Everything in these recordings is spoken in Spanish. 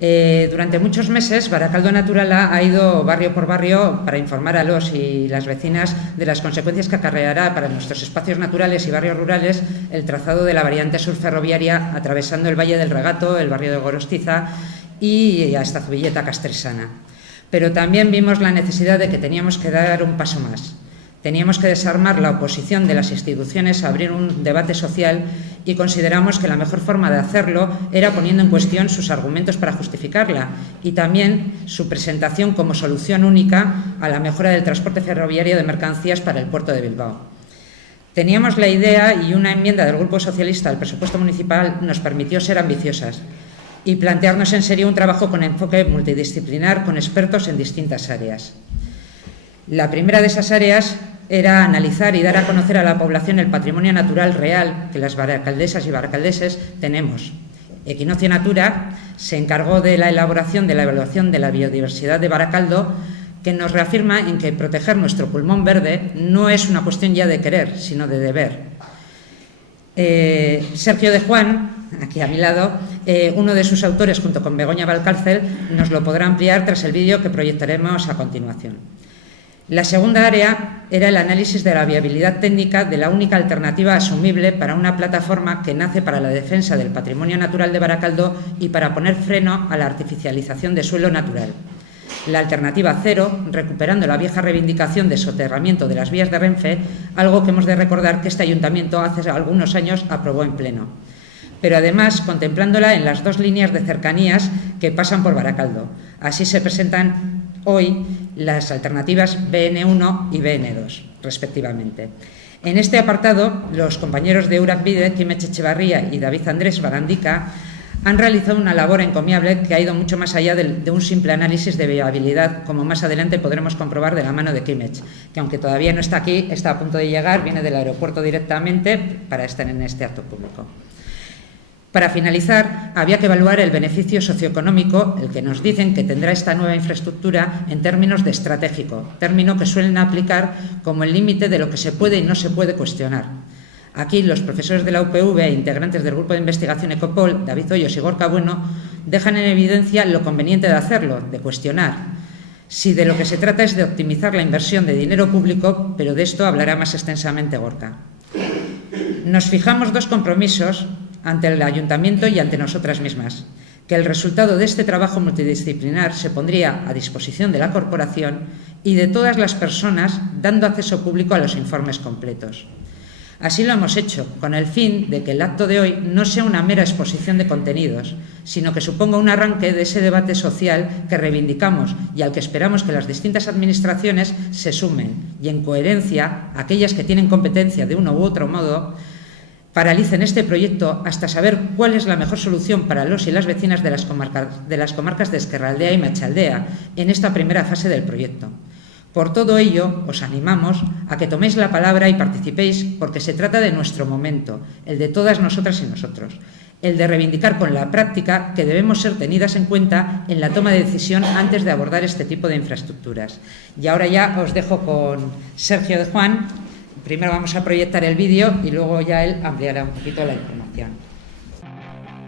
Durante muchos meses, Barakaldo Naturala ha ido barrio por barrio para informar a los y las vecinas de las consecuencias que acarreará para nuestros espacios naturales y barrios rurales el trazado de la variante sur ferroviaria atravesando el Valle del Regato, el barrio de Gorostiza y hasta Zubilleta Castresana. Pero también vimos la necesidad de que teníamos que dar un paso más. Teníamos que desarmar la oposición de las instituciones a abrir un debate social y consideramos que la mejor forma de hacerlo era poniendo en cuestión sus argumentos para justificarla y también su presentación como solución única a la mejora del transporte ferroviario de mercancías para el puerto de Bilbao. Teníamos la idea y una enmienda del Grupo Socialista al presupuesto municipal nos permitió ser ambiciosas y plantearnos en serio un trabajo con enfoque multidisciplinar con expertos en distintas áreas. La primera de esas áreas era analizar y dar a conocer a la población el patrimonio natural real que las baracaldesas y baracaldeses tenemos. Equinoccio Natura se encargó de la elaboración de la evaluación de la biodiversidad de Barakaldo, que nos reafirma en que proteger nuestro pulmón verde no es una cuestión ya de querer, sino de deber. Sergio de Juan, aquí a mi lado, uno de sus autores, junto con Begoña Valcárcel, nos lo podrá ampliar tras el vídeo que proyectaremos a continuación. La segunda área era el análisis de la viabilidad técnica de la única alternativa asumible para una plataforma que nace para la defensa del patrimonio natural de Barakaldo y para poner freno a la artificialización de suelo natural. La alternativa cero, recuperando la vieja reivindicación de soterramiento de las vías de Renfe, algo que hemos de recordar que este ayuntamiento hace algunos años aprobó en pleno. Pero además contemplándola en las dos líneas de cercanías que pasan por Barakaldo. Así se presentan hoy las alternativas BN1 y BN2, respectivamente. En este apartado, los compañeros de Uracbide, Quimeche Echevarría y David Andrés Barandica, han realizado una labor encomiable que ha ido mucho más allá de un simple análisis de viabilidad, como más adelante podremos comprobar de la mano de Quimeche, que aunque todavía no está aquí, está a punto de llegar, viene del aeropuerto directamente para estar en este acto público. Para finalizar, había que evaluar el beneficio socioeconómico, el que nos dicen que tendrá esta nueva infraestructura en términos de estratégico, término que suelen aplicar como el límite de lo que se puede y no se puede cuestionar. Aquí los profesores de la UPV e integrantes del grupo de investigación Ecopol, David Hoyos y Gorka Bueno, dejan en evidencia lo conveniente de hacerlo, de cuestionar. Si de lo que se trata es de optimizar la inversión de dinero público, pero de esto hablará más extensamente Gorka. Nos fijamos dos compromisos ante el ayuntamiento y ante nosotras mismas, que el resultado de este trabajo multidisciplinar se pondría a disposición de la corporación y de todas las personas, dando acceso público a los informes completos. Así lo hemos hecho, con el fin de que el acto de hoy no sea una mera exposición de contenidos, sino que suponga un arranque de ese debate social que reivindicamos y al que esperamos que las distintas administraciones se sumen y, en coherencia, aquellas que tienen competencia de uno u otro modo, paralicen este proyecto hasta saber cuál es la mejor solución para los y las vecinas de las comarcas de Ezkerraldea y Meatzaldea en esta primera fase del proyecto. Por todo ello, os animamos a que toméis la palabra y participéis porque se trata de nuestro momento, el de todas nosotras y nosotros, el de reivindicar con la práctica que debemos ser tenidas en cuenta en la toma de decisión antes de abordar este tipo de infraestructuras. Y ahora ya os dejo con Sergio de Juan. Primero vamos a proyectar el vídeo y luego ya él ampliará un poquito la información.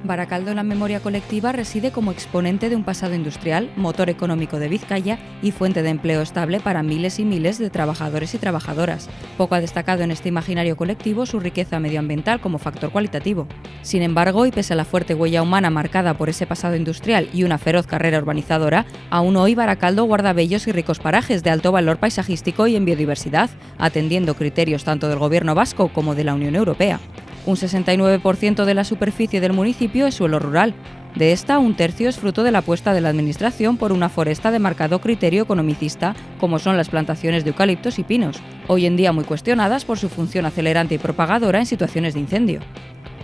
Barakaldo en la memoria colectiva reside como exponente de un pasado industrial, motor económico de Vizcaya y fuente de empleo estable para miles y miles de trabajadores y trabajadoras. Poco ha destacado en este imaginario colectivo su riqueza medioambiental como factor cualitativo. Sin embargo, y pese a la fuerte huella humana marcada por ese pasado industrial y una feroz carrera urbanizadora, aún hoy Barakaldo guarda bellos y ricos parajes de alto valor paisajístico y en biodiversidad, atendiendo criterios tanto del Gobierno vasco como de la Unión Europea. Un 69% de la superficie del municipio es suelo rural. De esta, un tercio es fruto de la apuesta de la Administración por una foresta de marcado criterio economicista, como son las plantaciones de eucaliptos y pinos, hoy en día muy cuestionadas por su función acelerante y propagadora en situaciones de incendio.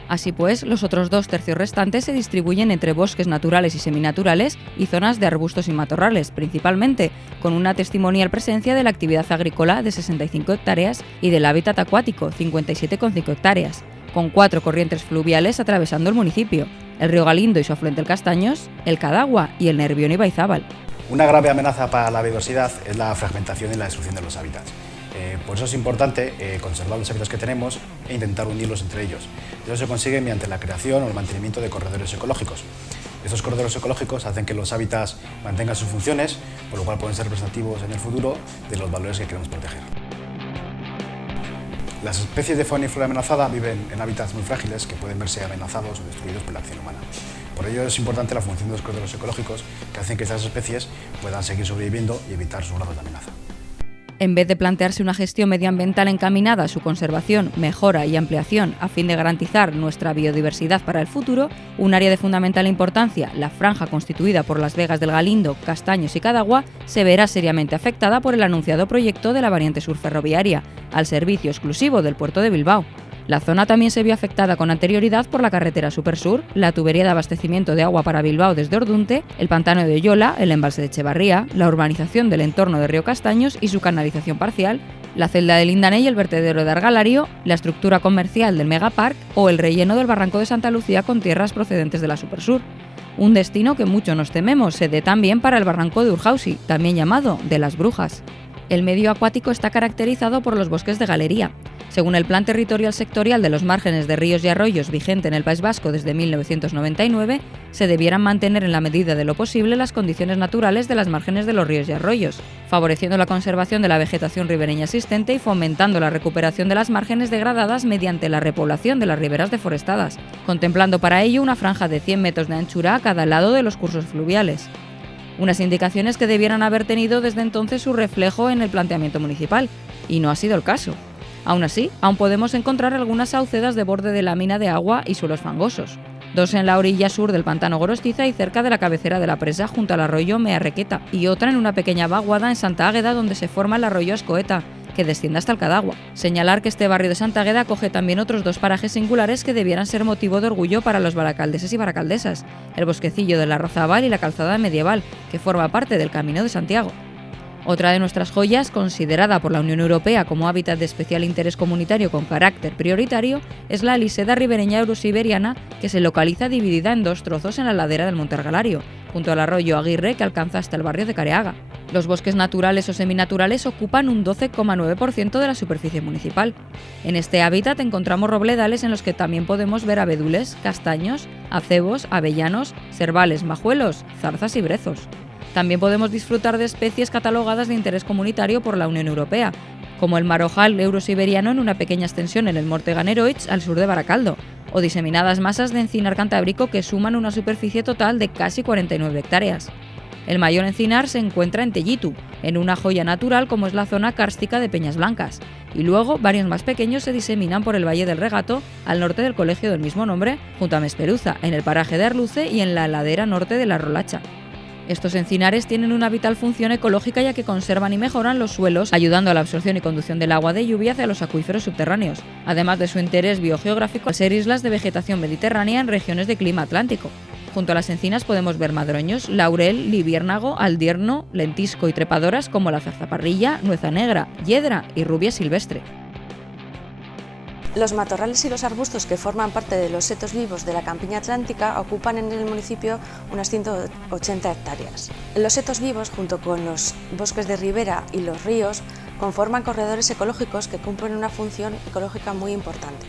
Así pues, los otros 2 tercios restantes se distribuyen entre bosques naturales y seminaturales y zonas de arbustos y matorrales, principalmente, con una testimonial presencia de la actividad agrícola de 65 hectáreas y del hábitat acuático, 57,5 hectáreas. Con 4 corrientes fluviales atravesando el municipio, el río Galindo y su afluente el Castaños, el Cadagua y el Nervión Ibaizábal. Una grave amenaza para la biodiversidad es la fragmentación y la destrucción de los hábitats. Por eso es importante conservar los hábitats que tenemos e intentar unirlos entre ellos. Eso se consigue mediante la creación o el mantenimiento de corredores ecológicos. Estos corredores ecológicos hacen que los hábitats mantengan sus funciones, por lo cual pueden ser representativos en el futuro de los valores que queremos proteger. Las especies de fauna y flora amenazada viven en hábitats muy frágiles que pueden verse amenazados o destruidos por la acción humana. Por ello es importante la función de los corredores ecológicos que hacen que estas especies puedan seguir sobreviviendo y evitar sus grados de amenaza. En vez de plantearse una gestión medioambiental encaminada a su conservación, mejora y ampliación a fin de garantizar nuestra biodiversidad para el futuro, un área de fundamental importancia, la franja constituida por las vegas del Galindo, Castaños y Cadagua, se verá seriamente afectada por el anunciado proyecto de la variante sur ferroviaria, al servicio exclusivo del puerto de Bilbao. La zona también se vio afectada con anterioridad por la carretera Supersur, la tubería de abastecimiento de agua para Bilbao desde Ordunte, el pantano de Oyola, el embalse de Echevarría, la urbanización del entorno de Río Castaños y su canalización parcial, la celda de Lindané y el vertedero de Argalario, la estructura comercial del Megapark o el relleno del barranco de Santa Lucía con tierras procedentes de la Supersur. Un destino que mucho nos tememos se dé también para el barranco de Urjausi, también llamado de las Brujas. El medio acuático está caracterizado por los bosques de galería. Según el Plan Territorial Sectorial de los Márgenes de Ríos y Arroyos vigente en el País Vasco desde 1999, se debieran mantener en la medida de lo posible las condiciones naturales de las márgenes de los ríos y arroyos, favoreciendo la conservación de la vegetación ribereña existente y fomentando la recuperación de las márgenes degradadas mediante la repoblación de las riberas deforestadas, contemplando para ello una franja de 100 metros de anchura a cada lado de los cursos fluviales. Unas indicaciones que debieran haber tenido desde entonces su reflejo en el planteamiento municipal, y no ha sido el caso. Aún así, aún podemos encontrar algunas saucedas de borde de lámina de agua y suelos fangosos. 2 en la orilla sur del pantano Gorostiza y cerca de la cabecera de la presa junto al arroyo Mearrequeta, y otra en una pequeña vaguada en Santa Águeda donde se forma el arroyo Ascoeta, que desciende hasta el Cadagua. Señalar que este barrio de Santa Águeda acoge también otros 2 parajes singulares que debieran ser motivo de orgullo para los baracaldeses y baracaldesas, el bosquecillo de la Rozabal y la calzada medieval, que forma parte del Camino de Santiago. Otra de nuestras joyas, considerada por la Unión Europea como hábitat de especial interés comunitario con carácter prioritario, es la aliseda ribereña eurosiberiana, que se localiza dividida en 2 trozos en la ladera del Monte Argalario, junto al arroyo Aguirre que alcanza hasta el barrio de Careaga. Los bosques naturales o seminaturales ocupan un 12,9% de la superficie municipal. En este hábitat encontramos robledales en los que también podemos ver abedules, castaños, acebos, avellanos, cervales, majuelos, zarzas y brezos. También podemos disfrutar de especies catalogadas de interés comunitario por la Unión Europea, como el marojal eurosiberiano en una pequeña extensión en el Monte Ganeroitz al sur de Baracaldo, o diseminadas masas de encinar cantábrico que suman una superficie total de casi 49 hectáreas. El mayor encinar se encuentra en Tellitu, en una joya natural como es la zona kárstica de Peñas Blancas, y luego varios más pequeños se diseminan por el Valle del Regato, al norte del colegio del mismo nombre, junto a Mesperuza, en el paraje de Arluce y en la ladera norte de la Rolacha. Estos encinares tienen una vital función ecológica ya que conservan y mejoran los suelos, ayudando a la absorción y conducción del agua de lluvia hacia los acuíferos subterráneos, además de su interés biogeográfico al ser islas de vegetación mediterránea en regiones de clima atlántico. Junto a las encinas podemos ver madroños, laurel, libiérnago, aldierno, lentisco y trepadoras como la zarzaparrilla, nueza negra, hiedra y rubia silvestre. Los matorrales y los arbustos que forman parte de los setos vivos de la campiña atlántica ocupan en el municipio unas 180 hectáreas. Los setos vivos, junto con los bosques de ribera y los ríos, conforman corredores ecológicos que cumplen una función ecológica muy importante.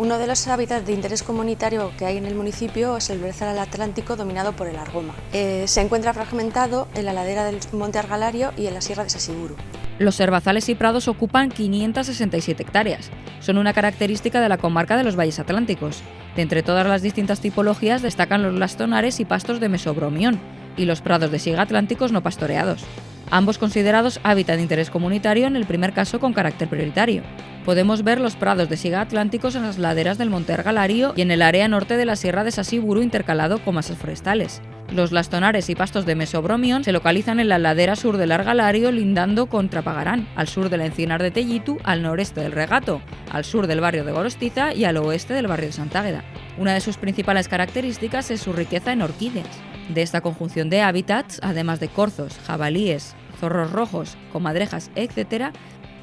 Uno de los hábitats de interés comunitario que hay en el municipio es el brezal atlántico dominado por el argoma. Se encuentra fragmentado en la ladera del Monte Argalario y en la Sierra de Sasiburu. Los herbazales y prados ocupan 567 hectáreas. Son una característica de la comarca de los Valles Atlánticos. De entre todas las distintas tipologías destacan los lastonares y pastos de mesobromión y los prados de siega atlánticos no pastoreados, ambos considerados hábitat de interés comunitario en el primer caso con carácter prioritario. Podemos ver los prados de siega atlánticos en las laderas del Monte Argalario y en el área norte de la Sierra de Sasiburu intercalado con masas forestales. Los lastonares y pastos de mesobromión se localizan en la ladera sur del Argalario lindando con Trapagarán, al sur del encinar de Tellitu, al noreste del Regato, al sur del barrio de Gorostiza y al oeste del barrio de Santa Águeda. Una de sus principales características es su riqueza en orquídeas. De esta conjunción de hábitats, además de corzos, jabalíes, zorros rojos, comadrejas, etc.,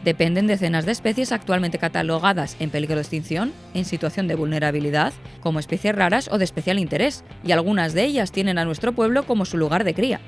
dependen decenas de especies actualmente catalogadas en peligro de extinción, en situación de vulnerabilidad, como especies raras o de especial interés, y algunas de ellas tienen a nuestro pueblo como su lugar de cría.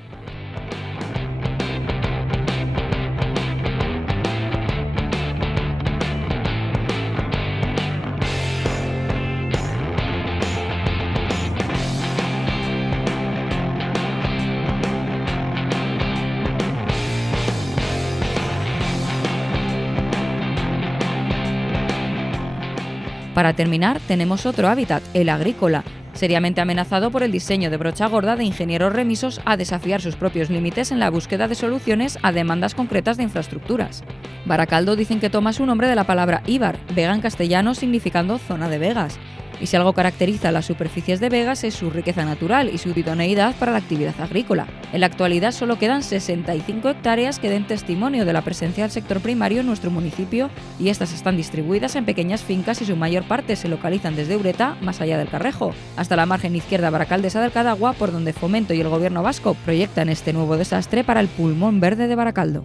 Para terminar, tenemos otro hábitat, el agrícola, seriamente amenazado por el diseño de brocha gorda de ingenieros remisos a desafiar sus propios límites en la búsqueda de soluciones a demandas concretas de infraestructuras. Baracaldo dicen que toma su nombre de la palabra íbar, vega en castellano significando zona de vegas. Y si algo caracteriza a las superficies de vegas es su riqueza natural y su idoneidad para la actividad agrícola. En la actualidad solo quedan 65 hectáreas que den testimonio de la presencia del sector primario en nuestro municipio y estas están distribuidas en pequeñas fincas y su mayor parte se localizan desde Ureta, más allá del Carrejo, hasta la margen izquierda baracaldesa del Cadagua, por donde Fomento y el gobierno vasco proyectan este nuevo desastre para el pulmón verde de Baracaldo.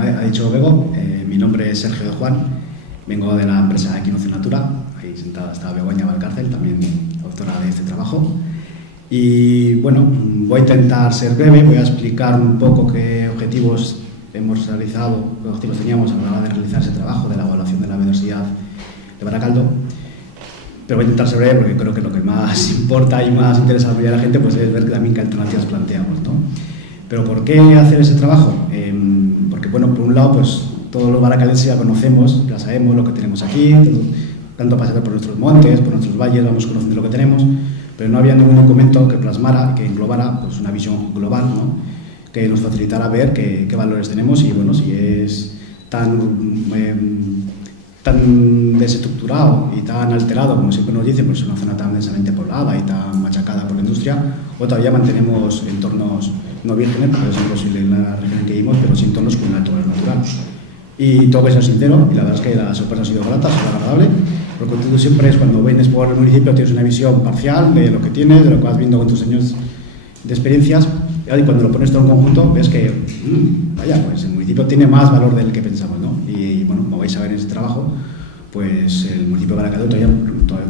Ha dicho Bego, mi nombre es Sergio de Juan, vengo de la empresa Equinoccio Natura, ahí sentada está Begoña Valcárcel, también autora de este trabajo. Y bueno, voy a intentar ser breve, voy a explicar un poco qué objetivos hemos realizado, qué objetivos teníamos a la hora de realizar ese trabajo de la evaluación de la biodiversidad de Baracaldo. Pero voy a intentar ser breve porque creo que lo que más importa y más interesa a la mayoría de la gente pues, es ver también qué alternativas planteamos, ¿no? Pero ¿por qué hacer ese trabajo? Porque, bueno, por un lado, pues todos los baracaldenses ya conocemos, ya sabemos lo que tenemos aquí, tanto pasear por nuestros montes, por nuestros valles, vamos conociendo lo que tenemos, pero no había ningún documento que plasmara, que englobara pues, una visión global, ¿no? Que nos facilitara ver qué valores tenemos y, bueno, si es tan desestructurado y tan alterado, como siempre nos dicen, pues una zona tan densamente poblada y tan machacada por la industria, o todavía mantenemos entornos no vírgenes, porque es imposible en la región en que vivimos, pero sí entornos con un alto valor natural. Y tengo que ser sincero, y la verdad es que la sorpresa ha sido grata, ha sido agradable, porque tú siempre es cuando vienes por el municipio tienes una visión parcial de lo que tienes, de lo que vas viendo con tus años de experiencias, y cuando lo pones todo en conjunto ves que, vaya, pues el municipio tiene más valor del que pensamos, ¿no? Y bueno, como vais a ver en este trabajo, pues el municipio de Baracaldo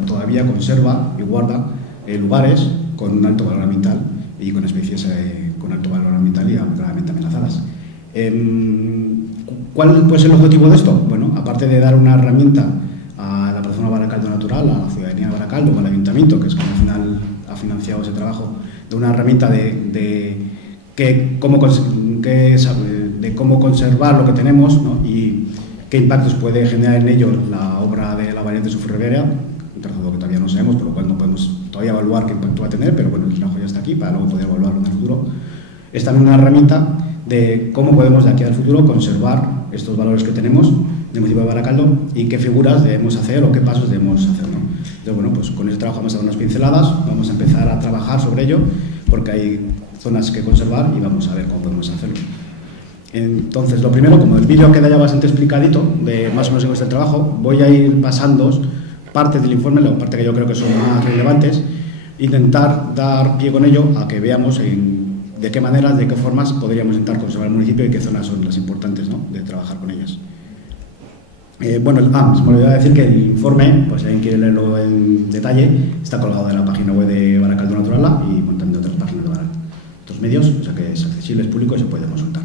todavía conserva y guarda lugares con un alto valor ambiental y con especies con alto valor ambiental y claramente amenazadas. ¿Cuál puede ser el objetivo de esto? Bueno, aparte de dar una herramienta a la persona Baracaldo Natural, a la ciudadanía de Baracaldo, o al ayuntamiento, que es que al final ha financiado ese trabajo, de una herramienta de cómo conservar lo que tenemos, ¿no? Y qué impactos puede generar en ello la obra de la variante subferroviaria, un trabajo que todavía no sabemos, por lo cual no podemos todavía evaluar qué impacto va a tener, pero bueno, el trabajo ya está aquí para luego poder evaluarlo en el futuro. Es también una herramienta de cómo podemos de aquí al futuro conservar estos valores que tenemos del municipio de Baracaldo y qué figuras debemos hacer o qué pasos debemos hacer, ¿no? Entonces, bueno, pues con ese trabajo vamos a dar unas pinceladas, vamos a empezar a trabajar sobre ello porque hay zonas que conservar y vamos a ver cómo podemos hacerlo. Entonces, lo primero, como el vídeo queda ya bastante explicadito de más o menos en este trabajo, voy a ir pasando partes del informe, la parte que yo creo que son más relevantes, intentar dar pie con ello a que veamos de qué maneras, de qué formas podríamos intentar conservar el municipio y qué zonas son las importantes, ¿no?, de trabajar con ellas. Bueno, se me olvidó decir que el informe, pues si alguien quiere leerlo en detalle, está colgado de la página web de Baracaldo Naturala y también de otras páginas de otros medios, o sea que es accesible, es público y se puede consultar.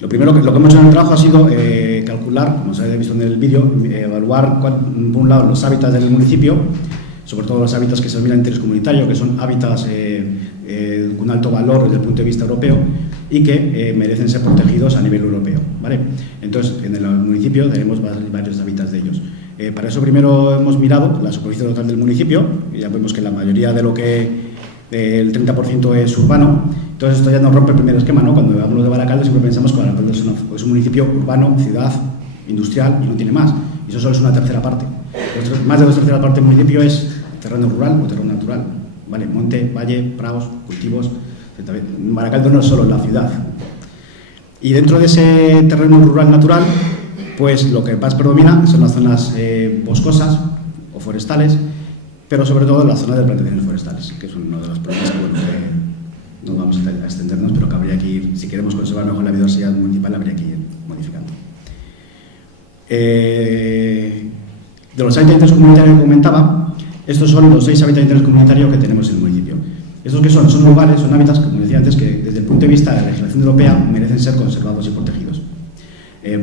Lo primero lo que hemos hecho en el trabajo ha sido calcular, como se ha visto en el vídeo, evaluar por un lado los hábitats del municipio, sobre todo los hábitats que se denominan de interés comunitario, que son hábitats con alto valor desde el punto de vista europeo y que merecen ser protegidos a nivel europeo, ¿vale? Entonces, en el municipio tenemos varios hábitats de ellos. Para eso primero hemos mirado la superficie total del municipio, y ya vemos que la mayoría de lo que el 30% es urbano. Entonces esto ya nos rompe el primer esquema, ¿no? Cuando hablamos de Baracaldo siempre pensamos que Baracaldo es un municipio urbano, ciudad, industrial y no tiene más. Y eso solo es una tercera parte. Más de 2/3 parte del municipio es terreno rural o terreno natural, ¿vale? Monte, valle, prados, cultivos. Baracaldo no es solo la ciudad. Y dentro de ese terreno rural natural, pues lo que más predomina son las zonas boscosas o forestales, pero sobre todo las zonas de plantaciones forestales, que son uno de los problemas que, bueno, no vamos a extendernos, pero que habría que ir, si queremos conservar mejor la biodiversidad municipal, habría que ir modificando. De los hábitats de interés comunitario que comentaba, estos son los 6 hábitats de interés comunitario que tenemos en el municipio. ¿Estos qué son? Son lugares, son hábitats, como decía antes, que desde el punto de vista de la legislación europea merecen ser conservados y protegidos.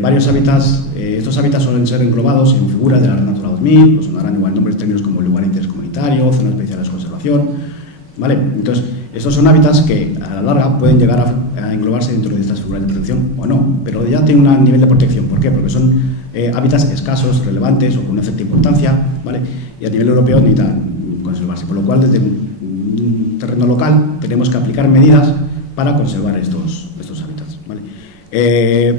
Varios hábitats, estos hábitats suelen ser englobados en figuras de la Red Natura 2000, pues sonarán igual nombres técnicos como lugar de interés comunitario, zonas especiales de conservación, ¿vale? Entonces, estos son hábitats que a la larga pueden llegar a englobarse dentro de estas figuras de protección o no, pero ya tienen un nivel de protección. ¿Por qué? Porque son hábitats escasos, relevantes o con una cierta importancia, ¿vale? Y a nivel europeo necesitan conservarse, por lo cual desde un terreno local tenemos que aplicar medidas para conservar estos hábitats, ¿vale?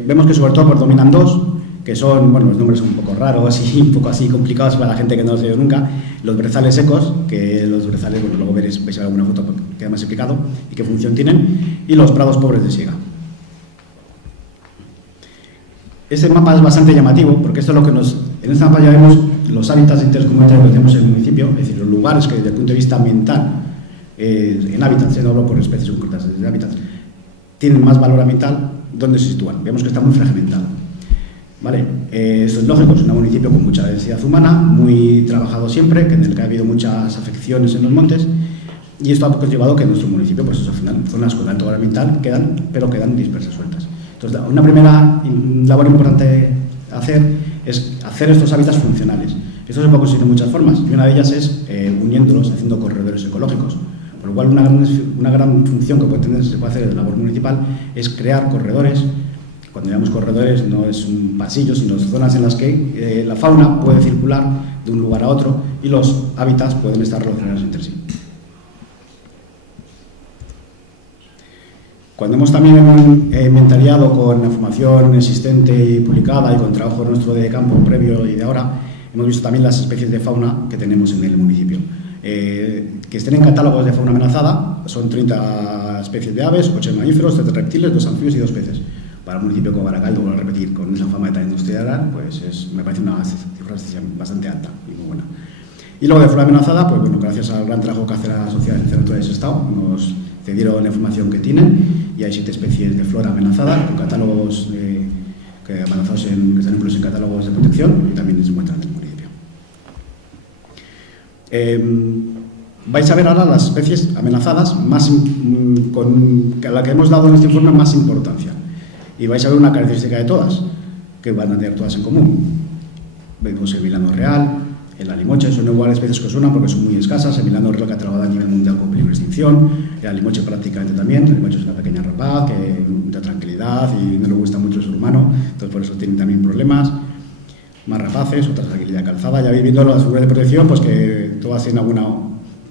Vemos que sobre todo predominan dos, que son, bueno, los nombres son un poco raros y un poco así complicados para la gente que no los ha oído nunca. Los brezales secos, que los brezales, bueno, luego veis alguna foto que queda más explicado y qué función tienen, y los prados pobres de siega. Este mapa es bastante llamativo porque esto es lo que en este mapa ya vemos los hábitats de interés comunitario que tenemos en el municipio, es decir, los lugares que desde el punto de vista ambiental, en hábitats, no hablo por especies concretas, desde hábitats, tienen más valor ambiental, ¿dónde se sitúan? Vemos que está muy fragmentado. ¿Vale? Esto es lógico, es un municipio con mucha densidad humana, muy trabajado siempre, en el que ha habido muchas afecciones en los montes, y esto ha llevado a que en nuestro municipio, pues eso, al final, zonas con alto valor ambiental quedan dispersas, sueltas. Entonces, una primera labor importante hacer es hacer estos hábitats funcionales. Esto se puede conseguir de muchas formas, y una de ellas es uniéndolos, haciendo corredores ecológicos. Por lo cual, una gran función que se puede hacer en la labor municipal es crear corredores. Cuando llamamos corredores no es un pasillo, sino zonas en las que la fauna puede circular de un lugar a otro y los hábitats pueden estar relacionados entre sí. Cuando hemos también inventariado con la información existente y publicada y con trabajo nuestro de campo previo y de ahora, hemos visto también las especies de fauna que tenemos en el municipio. Que estén en catálogos de fauna amenazada son 30 especies de aves, 8 mamíferos, 7 reptiles, 2 anfibios y 2 peces. Para un municipio como Baracaldo, vuelvo a repetir, con esa fama de tan industrial, pues me parece una cifra bastante alta y muy buena. Y luego de flora amenazada, pues bueno, gracias al gran trabajo que hace la Sociedad de Naturales de Estado, nos cedieron la información que tienen y hay 7 especies de flora amenazada con catálogos amenazados que están incluidos en catálogos de protección y también se encuentran en el municipio. Vais a ver ahora las especies amenazadas a la que hemos dado en este informe más importancia. Y vais a ver una característica de todas, que van a tener todas en común. Vemos el milano real, el alimoche, son igual especies que suenan porque son muy escasas. El milano real catalogado a nivel mundial con peligro de extinción, el alimoche prácticamente también. El alimoche es una pequeña rapaz que da tranquilidad y no le gusta mucho el ser humano, entonces por eso tienen también problemas. Más rapaces, otras agilidad calzada. Ya veis viendo las figuras de protección, pues que todas tienen alguna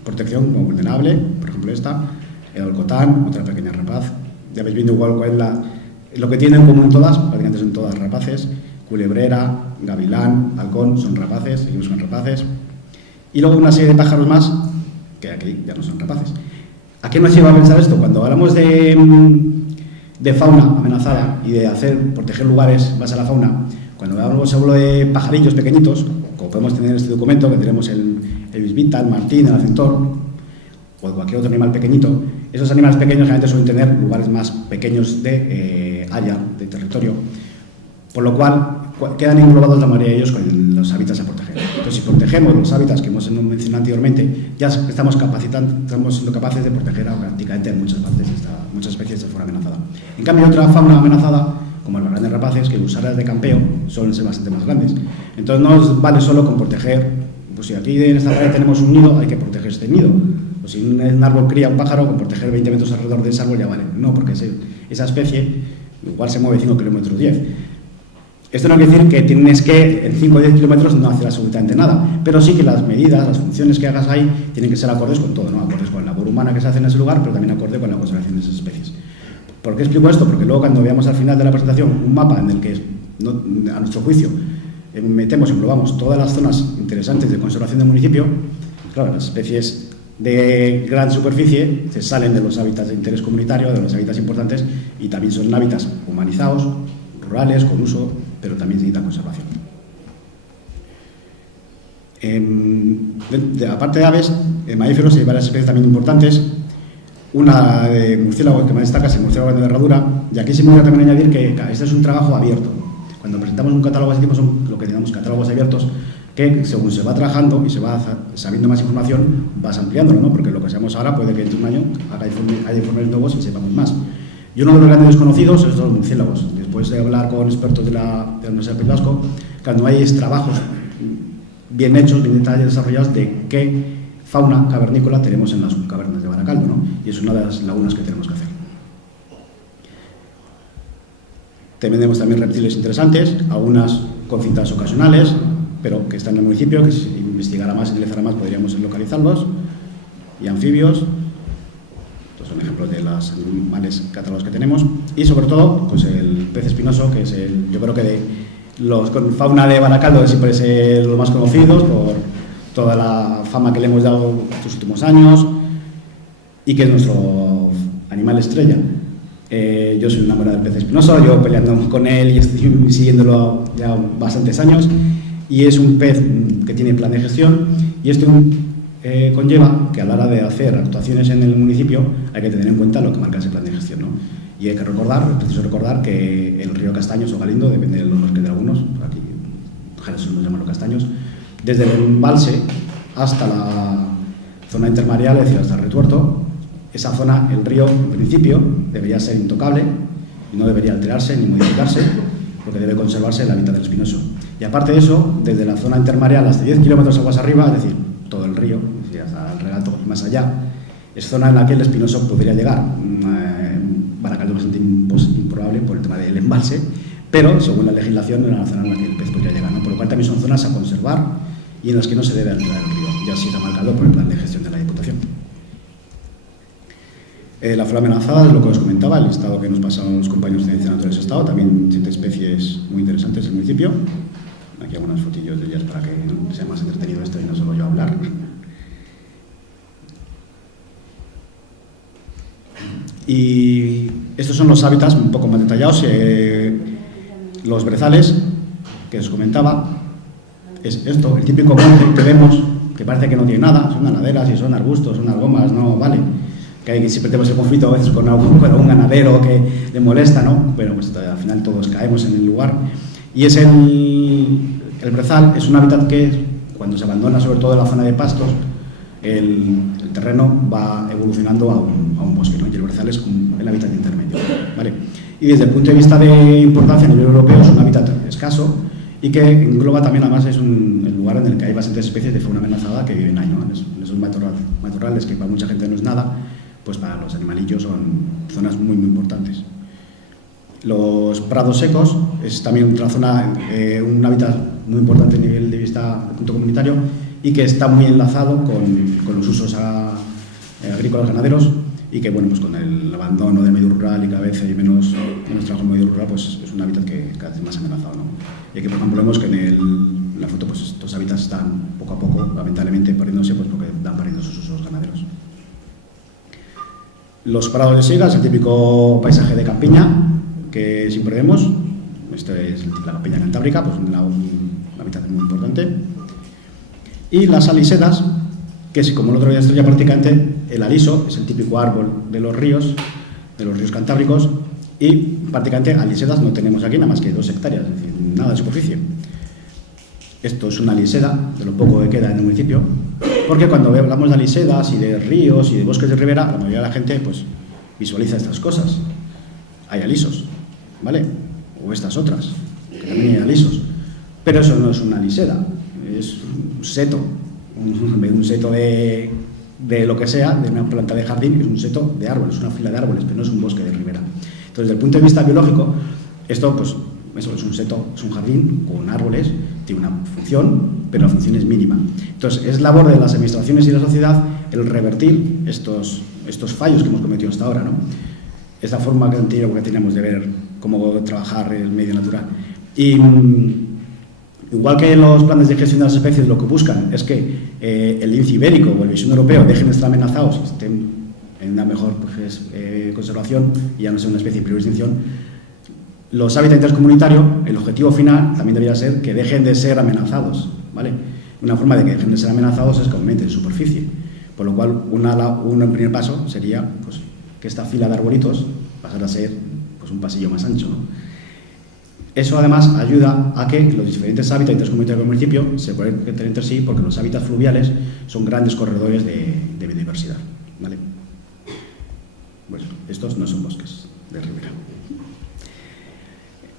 protección como vulnerable, por ejemplo esta, el alcotán, otra pequeña rapaz. Ya veis viendo igual cuál es lo que tienen en común todas, prácticamente son todas rapaces. Culebrera, gavilán, halcón, son rapaces, seguimos con rapaces. Y luego una serie de pájaros más, que aquí ya no son rapaces. ¿A qué nos lleva a pensar esto? Cuando hablamos de fauna amenazada y de proteger lugares más a la fauna, cuando hablo de pajarillos pequeñitos, como podemos tener en este documento, que tenemos el bisbita, el martín, el acentor, o cualquier otro animal pequeñito, esos animales pequeños generalmente suelen tener lugares más pequeños de área, de territorio, por lo cual quedan englobados la mayoría de ellos con los hábitats a proteger. Entonces, si protegemos los hábitats que hemos mencionado anteriormente, ya estamos siendo capaces de proteger a prácticamente muchas especies de fauna amenazada. En cambio, otra fauna amenazada, como los grandes rapaces, que sus áreas de campeo suelen ser bastante más grandes. Entonces, no nos vale solo con proteger, pues si aquí en esta área tenemos un nido, hay que proteger este nido. O si un árbol cría un pájaro, con proteger 20 metros alrededor de ese árbol ya vale. No, porque esa especie igual se mueve 5 kilómetros 10. Esto no quiere decir que tienes que en 5 o 10 kilómetros no hacer absolutamente nada, pero sí que las medidas, las funciones que hagas ahí tienen que ser acordes con todo, ¿no? Acordes con la labor humana que se hace en ese lugar, pero también acorde con la conservación de esas especies. ¿Por qué explico esto? Porque luego cuando veamos al final de la presentación un mapa en el que, a nuestro juicio, englobamos todas las zonas interesantes de conservación del municipio, claro, las especies de gran superficie se salen de los hábitats de interés comunitario, de los hábitats importantes, y también son hábitats humanizados, rurales, con uso, pero también necesitan conservación. Aparte de aves, en mamíferos hay varias especies también importantes. Una de murciélagos que más destaca es el murciélago de herradura, y aquí se me gusta también añadir que este es un trabajo abierto. Cuando presentamos un catálogo así, son lo que llamamos catálogos abiertos, que según se va trabajando y se va sabiendo más información, vas ampliándolo, ¿no? Porque lo que sabemos ahora puede que dentro de un año haya informes nuevos y sepamos más. Y uno de los grandes desconocidos es los murciélagos. Después de hablar con expertos de la Universidad del País Vasco, cuando hay trabajos bien hechos, bien desarrollados de qué fauna cavernícola tenemos en las cavernas de Baracaldo, ¿no? Y es una de las lagunas que tenemos que hacer. Tenemos también reptiles interesantes, algunas con cintas ocasionales, pero que están en el municipio, que si investigara más, interesara más, podríamos localizarlos, y anfibios. Estos son ejemplos de los animales catálogos que tenemos, y sobre todo, pues el pez espinoso, que es yo creo que de los con fauna de Baracaldo siempre es los más conocidos por toda la fama que le hemos dado estos últimos años, y que es nuestro animal estrella. Yo soy enamorado del pez espinoso, yo peleando con él y estoy siguiéndolo ya bastantes años, y es un pez que tiene plan de gestión, y esto conlleva que a la hora de hacer actuaciones en el municipio hay que tener en cuenta lo que marca ese plan de gestión, ¿no? Y hay que recordar, es preciso recordar que el río Castaños o Galindo, depende de los que de algunos, aquí Jesús nos llaman los castaños, desde el embalse hasta la zona intermareal, es decir, hasta el retuerto, esa zona, el río, en principio, debería ser intocable y no debería alterarse ni modificarse, porque debe conservarse el hábitat del espinoso. Y aparte de eso, desde la zona intermareal hasta 10 kilómetros aguas arriba, es decir, todo el río, es decir, hasta el Regato y más allá, es zona en la que el espinoso podría llegar. Baracaldo es bastante improbable por el tema del embalse, pero según la legislación era la zona en la que el pez podría llegar, ¿no? Por lo cual también son zonas a conservar y en las que no se debe alterar el río, ya así está marcado por el plan de gestión de la Diputación. La flora amenazada es lo que os comentaba, el listado que nos pasaron los compañeros de Ciencias Naturales del Estado, también 7 especies muy interesantes en el municipio. Aquí algunas fotillos de ellas para que sea más entretenido esto y no solo yo hablar. Y estos son los hábitats un poco más detallados. Los brezales, que os comentaba, es esto, el típico monte que vemos, que parece que no tiene nada, son ganaderas y son arbustos, son algomas, no vale. Que siempre tenemos el conflicto a veces con algún ganadero que le molesta, ¿no? Pero pues al final todos caemos en el lugar. Y es el brezal es un hábitat que cuando se abandona, sobre todo en la zona de pastos, el terreno va evolucionando a un bosque, ¿no? Y el brezal es el hábitat intermedio, ¿vale? Y desde el punto de vista de importancia a nivel europeo es un hábitat escaso y que engloba también, además, es el lugar en el que hay bastantes especies de fauna amenazada que viven ahí, ¿no? En esos matorrales que para mucha gente no es nada, pues para los animalillos son zonas muy, muy importantes. Los prados secos es también otra zona, un hábitat muy importante a nivel de vista del punto comunitario y que está muy enlazado con los usos agrícolas ganaderos y que, bueno, pues con el abandono del medio rural y cada vez hay menos trabajo en el medio rural, pues es un hábitat que cada vez más amenazado, ¿no? Y que, por ejemplo, vemos que en la foto pues estos hábitats están poco a poco, lamentablemente, perdiéndose, pues porque van perdiendo sus usos ganaderos. Los prados de siega es el típico paisaje de campiña que siempre vemos. Esto es la campiña cantábrica, pues un hábitat muy importante. Y las alisedas, que es como el otro día estrella prácticamente, el aliso es el típico árbol de los ríos cantábricos, y prácticamente alisedas no tenemos aquí nada más que 2 hectáreas, es decir, nada de superficie. Esto es una aliseda, de lo poco que queda en el municipio, porque cuando hablamos de alisedas y de ríos y de bosques de ribera, la mayoría de la gente pues visualiza estas cosas. Hay alisos, ¿vale? O estas otras, que también hay alisos. Pero eso no es una aliseda, es un seto. Un seto de lo que sea, de una planta de jardín, es un seto de árboles, una fila de árboles, pero no es un bosque de ribera. Entonces, desde el punto de vista biológico, esto pues eso es un seto, es un jardín con árboles, tiene una función, pero la función es mínima. Entonces, es labor de las administraciones y de la sociedad el revertir estos fallos que hemos cometido hasta ahora, ¿no? Esta forma que tenemos de ver cómo trabajar el medio natural. Y igual que los planes de gestión de las especies lo que buscan es que el lince ibérico o el visón europeo dejen de estar amenazados y estén en una mejor conservación y ya no sea una especie en peligro de extinción, los hábitats intercomunitarios, el objetivo final también debería ser que dejen de ser amenazados, ¿vale? Una forma de que dejen de ser amenazados es que aumenten su superficie, por lo cual un primer paso sería pues, que esta fila de arbolitos pasara a ser pues, un pasillo más ancho, ¿no? Eso además ayuda a que los diferentes hábitats intercomunitarios del municipio se puedan tener entre sí, porque los hábitats fluviales son grandes corredores de biodiversidad, ¿vale? Pues estos no son bosques de ribera.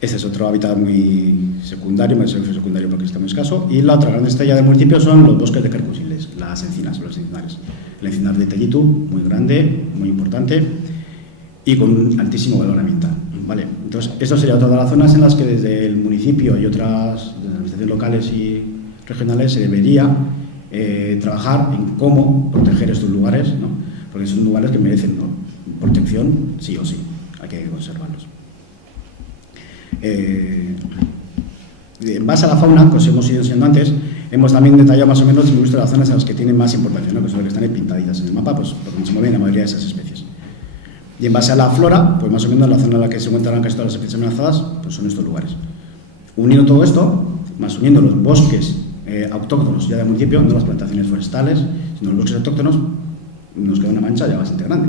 Este es otro hábitat muy secundario, más secundario porque está muy escaso. Y la otra gran estrella del municipio son los bosques de quercúsiles, las encinas, los encinares. El encinar de Tellitu, muy grande, muy importante y con un altísimo valor ambiental. ¿Vale? Entonces, esto sería otra de las zonas en las que desde el municipio y otras administraciones locales y regionales se debería trabajar en cómo proteger estos lugares, ¿no? Porque son lugares que merecen, ¿no?, protección sí o sí, hay que conservarlos. En base a la fauna, como os hemos ido enseñando antes, hemos también detallado más o menos las zonas en las que tienen más importancia, ¿no?, que son las que están pintaditas en el mapa, pues porque se mueven la mayoría de esas especies. Y en base a la flora, pues más o menos la zona en la que se encuentran casi todas las especies amenazadas, pues son estos lugares. Uniendo todo esto, más uniendo los bosques autóctonos ya del municipio, no las plantaciones forestales, sino los bosques autóctonos, nos queda una mancha ya bastante grande.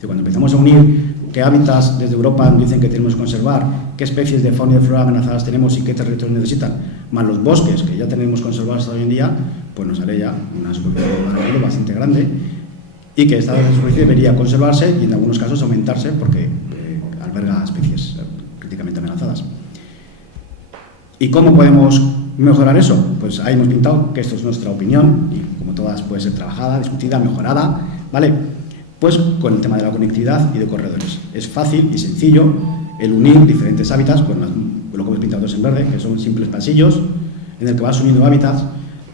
Cuando empezamos a unir qué hábitats desde Europa nos dicen que tenemos que conservar, qué especies de fauna y de flora amenazadas tenemos y qué territorios necesitan, más los bosques que ya tenemos conservados hasta hoy en día, pues nos sale ya una superficie bastante grande y que esta superficie debería conservarse y en algunos casos aumentarse porque alberga especies críticamente amenazadas. ¿Y cómo podemos mejorar eso? Pues ahí hemos pintado que esto es nuestra opinión y como todas puede ser trabajada, discutida, mejorada, ¿vale? Pues con el tema de la conectividad y de corredores. Es fácil y sencillo el unir diferentes hábitats, con lo que hemos pintado todos en verde, que son simples pasillos en el que vas uniendo hábitats,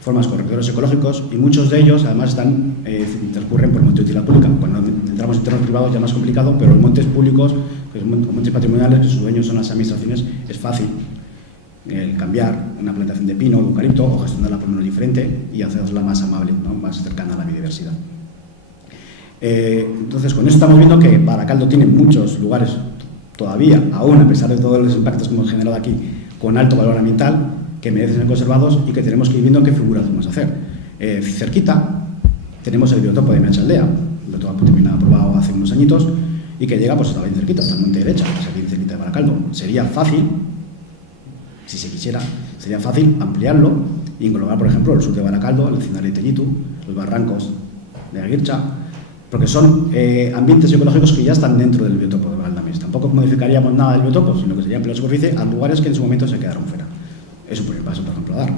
formas corredores ecológicos y muchos de ellos además transcurren por monte de utilidad pública. Cuando entramos en terrenos privados ya más complicado, pero en montes públicos, pues montes patrimoniales, que sus dueños son las administraciones, es fácil el cambiar una plantación de pino o de eucalipto o gestionarla por menos diferente y hacerla más amable, ¿no?, más cercana a la biodiversidad. Entonces, con eso estamos viendo que Baracaldo tiene muchos lugares todavía, aún a pesar de todos los impactos que hemos generado aquí, con alto valor ambiental, que merecen ser conservados y que tenemos que ir viendo qué figuras vamos a hacer. Cerquita tenemos el biotopo de Meacha Aldea, el biotopo terminado aprobado hace unos añitos y que llega pues hasta bien cerquita, hasta el monte derecha, pues aquí cerquita de Baracaldo. Sería fácil, si se quisiera, sería fácil ampliarlo y englobar, por ejemplo, el sur de Baracaldo, el encinar de Tellitu, los barrancos de Aguircha, porque son ambientes ecológicos que ya están dentro del biotopo de Valdamés. Tampoco modificaríamos nada del biotopo, sino que sería ampliar la superficie a lugares que en su momento se quedaron fuera. Es un primer paso, por ejemplo, a dar.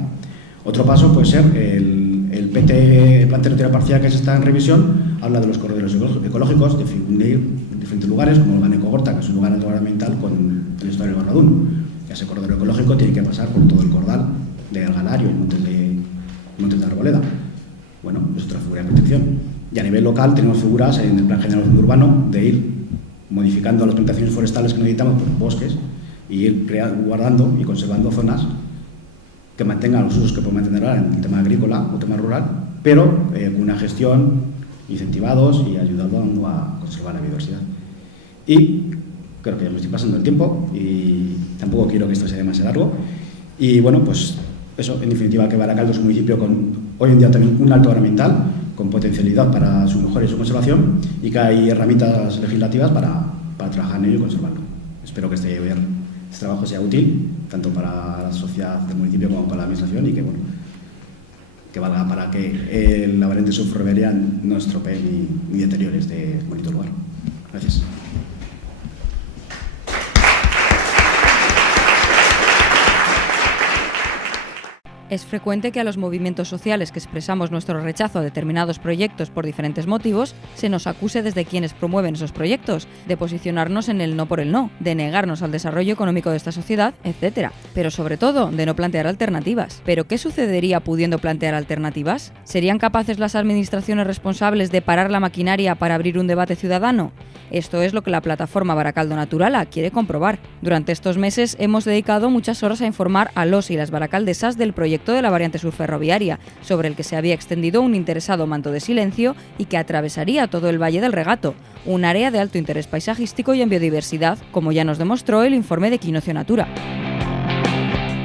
Otro paso puede ser el plan territorial parcial que se está en revisión, habla de los corredores ecológicos, de unir diferentes lugares, como el Baneco Gorta, que es un lugar ambiental con el estuario del Barradún. Ese corredor ecológico tiene que pasar por todo el cordal de Algalario y montes de Arboleda. Bueno, es otra figura de protección. Y a nivel local tenemos figuras en el Plan General Urbano de ir modificando las plantaciones forestales que necesitamos por bosques y ir guardando y conservando zonas que mantengan los usos que pueden mantener ahora en el tema agrícola o tema rural, pero con una gestión incentivados y ayudando a conservar la biodiversidad. Y creo que ya me estoy pasando el tiempo y tampoco quiero que esto sea demasiado largo. Y bueno, pues eso, en definitiva, que Baracaldo es un municipio con hoy en día también un alto valor ambiental, con potencialidad para su mejora y su conservación, y que hay herramientas legislativas para trabajar en ello y conservarlo. Espero que este trabajo sea útil, tanto para la sociedad del municipio como para la administración, y que, bueno, que valga para que la variante sur ferroviaria no estropee ni deteriore este bonito lugar. Gracias. Es frecuente que a los movimientos sociales que expresamos nuestro rechazo a determinados proyectos por diferentes motivos se nos acuse desde quienes promueven esos proyectos de posicionarnos en el no por el no, de negarnos al desarrollo económico de esta sociedad, etc. Pero sobre todo, de no plantear alternativas. ¿Pero qué sucedería pudiendo plantear alternativas? ¿Serían capaces las administraciones responsables de parar la maquinaria para abrir un debate ciudadano? Esto es lo que la plataforma Baracaldo Naturala quiere comprobar. Durante estos meses hemos dedicado muchas horas a informar a los y las baracaldesas del proyecto de la variante sur ferroviaria, sobre el que se había extendido un interesado manto de silencio y que atravesaría todo el Valle del Regato, un área de alto interés paisajístico y en biodiversidad, como ya nos demostró el informe de Equinoccio Natura.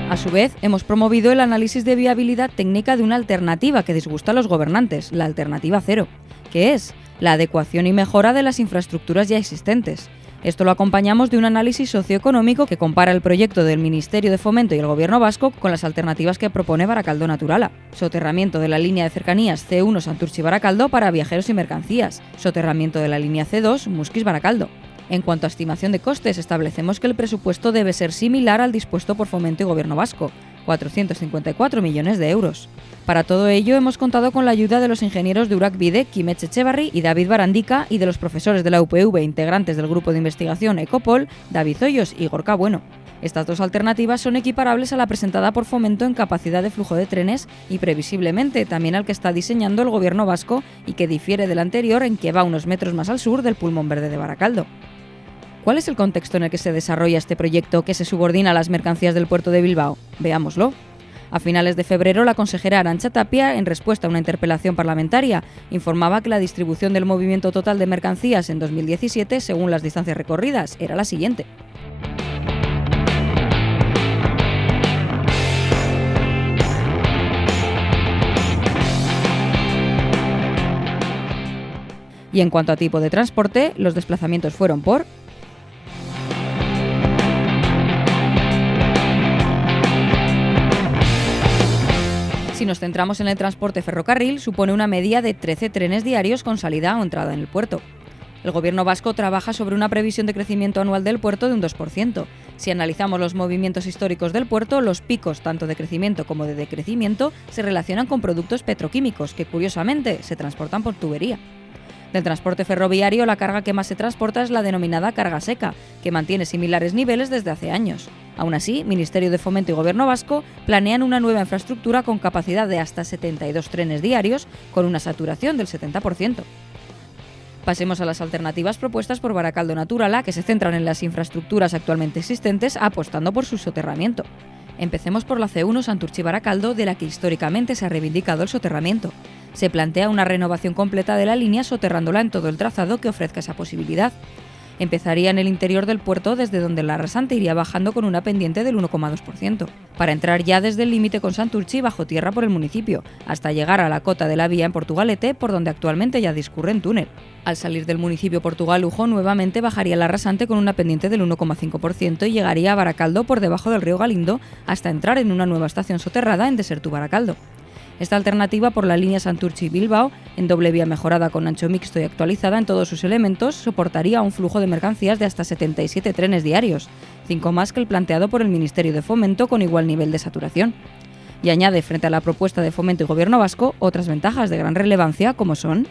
A su vez, hemos promovido el análisis de viabilidad técnica de una alternativa que disgusta a los gobernantes, la alternativa cero, que es la adecuación y mejora de las infraestructuras ya existentes. Esto lo acompañamos de un análisis socioeconómico que compara el proyecto del Ministerio de Fomento y el Gobierno vasco con las alternativas que propone Baracaldo Naturala. Soterramiento de la línea de cercanías C1 Santurtzi-Baracaldo para viajeros y mercancías. Soterramiento de la línea C2 Muskiz-Baracaldo. En cuanto a estimación de costes, establecemos que el presupuesto debe ser similar al dispuesto por Fomento y Gobierno vasco, 454 millones de euros. Para todo ello hemos contado con la ayuda de los ingenieros de Urak-Bide, Kimech Echevarri y David Barandica, y de los profesores de la UPV integrantes del grupo de investigación Ecopol, David Hoyos y Gorka Bueno. Estas dos alternativas son equiparables a la presentada por Fomento en capacidad de flujo de trenes y previsiblemente también al que está diseñando el Gobierno vasco y que difiere del anterior en que va unos metros más al sur del pulmón verde de Baracaldo. ¿Cuál es el contexto en el que se desarrolla este proyecto que se subordina a las mercancías del puerto de Bilbao? Veámoslo. A finales de febrero, la consejera Arantxa Tapia, en respuesta a una interpelación parlamentaria, informaba que la distribución del movimiento total de mercancías en 2017, según las distancias recorridas, era la siguiente. Y en cuanto a tipo de transporte, los desplazamientos fueron por Si nos centramos en el transporte ferrocarril, supone una media de 13 trenes diarios con salida o entrada en el puerto. El Gobierno vasco trabaja sobre una previsión de crecimiento anual del puerto de un 2%. Si analizamos los movimientos históricos del puerto, los picos tanto de crecimiento como de decrecimiento se relacionan con productos petroquímicos que, curiosamente, se transportan por tubería. Del transporte ferroviario, la carga que más se transporta es la denominada carga seca, que mantiene similares niveles desde hace años. Aún así, Ministerio de Fomento y Gobierno vasco planean una nueva infraestructura con capacidad de hasta 72 trenes diarios, con una saturación del 70%. Pasemos a las alternativas propuestas por Baracaldo Naturala, que se centran en las infraestructuras actualmente existentes, apostando por su soterramiento. Empecemos por la C1 Santurtzi-Baracaldo, de la que históricamente se ha reivindicado el soterramiento. Se plantea una renovación completa de la línea soterrándola en todo el trazado que ofrezca esa posibilidad. Empezaría en el interior del puerto, desde donde la rasante iría bajando con una pendiente del 1,2%, para entrar ya desde el límite con Santurtzi bajo tierra por el municipio, hasta llegar a la cota de la vía en Portugalete, por donde actualmente ya discurre en túnel. Al salir del municipio Portugal-Lujo, nuevamente bajaría la rasante con una pendiente del 1,5% y llegaría a Baracaldo por debajo del río Galindo, hasta entrar en una nueva estación soterrada en Desertu-Baracaldo. Esta alternativa por la línea Santurtzi-Bilbao, en doble vía mejorada con ancho mixto y actualizada en todos sus elementos, soportaría un flujo de mercancías de hasta 77 trenes diarios, 5 más que el planteado por el Ministerio de Fomento con igual nivel de saturación. Y añade, frente a la propuesta de Fomento y Gobierno vasco, otras ventajas de gran relevancia como son: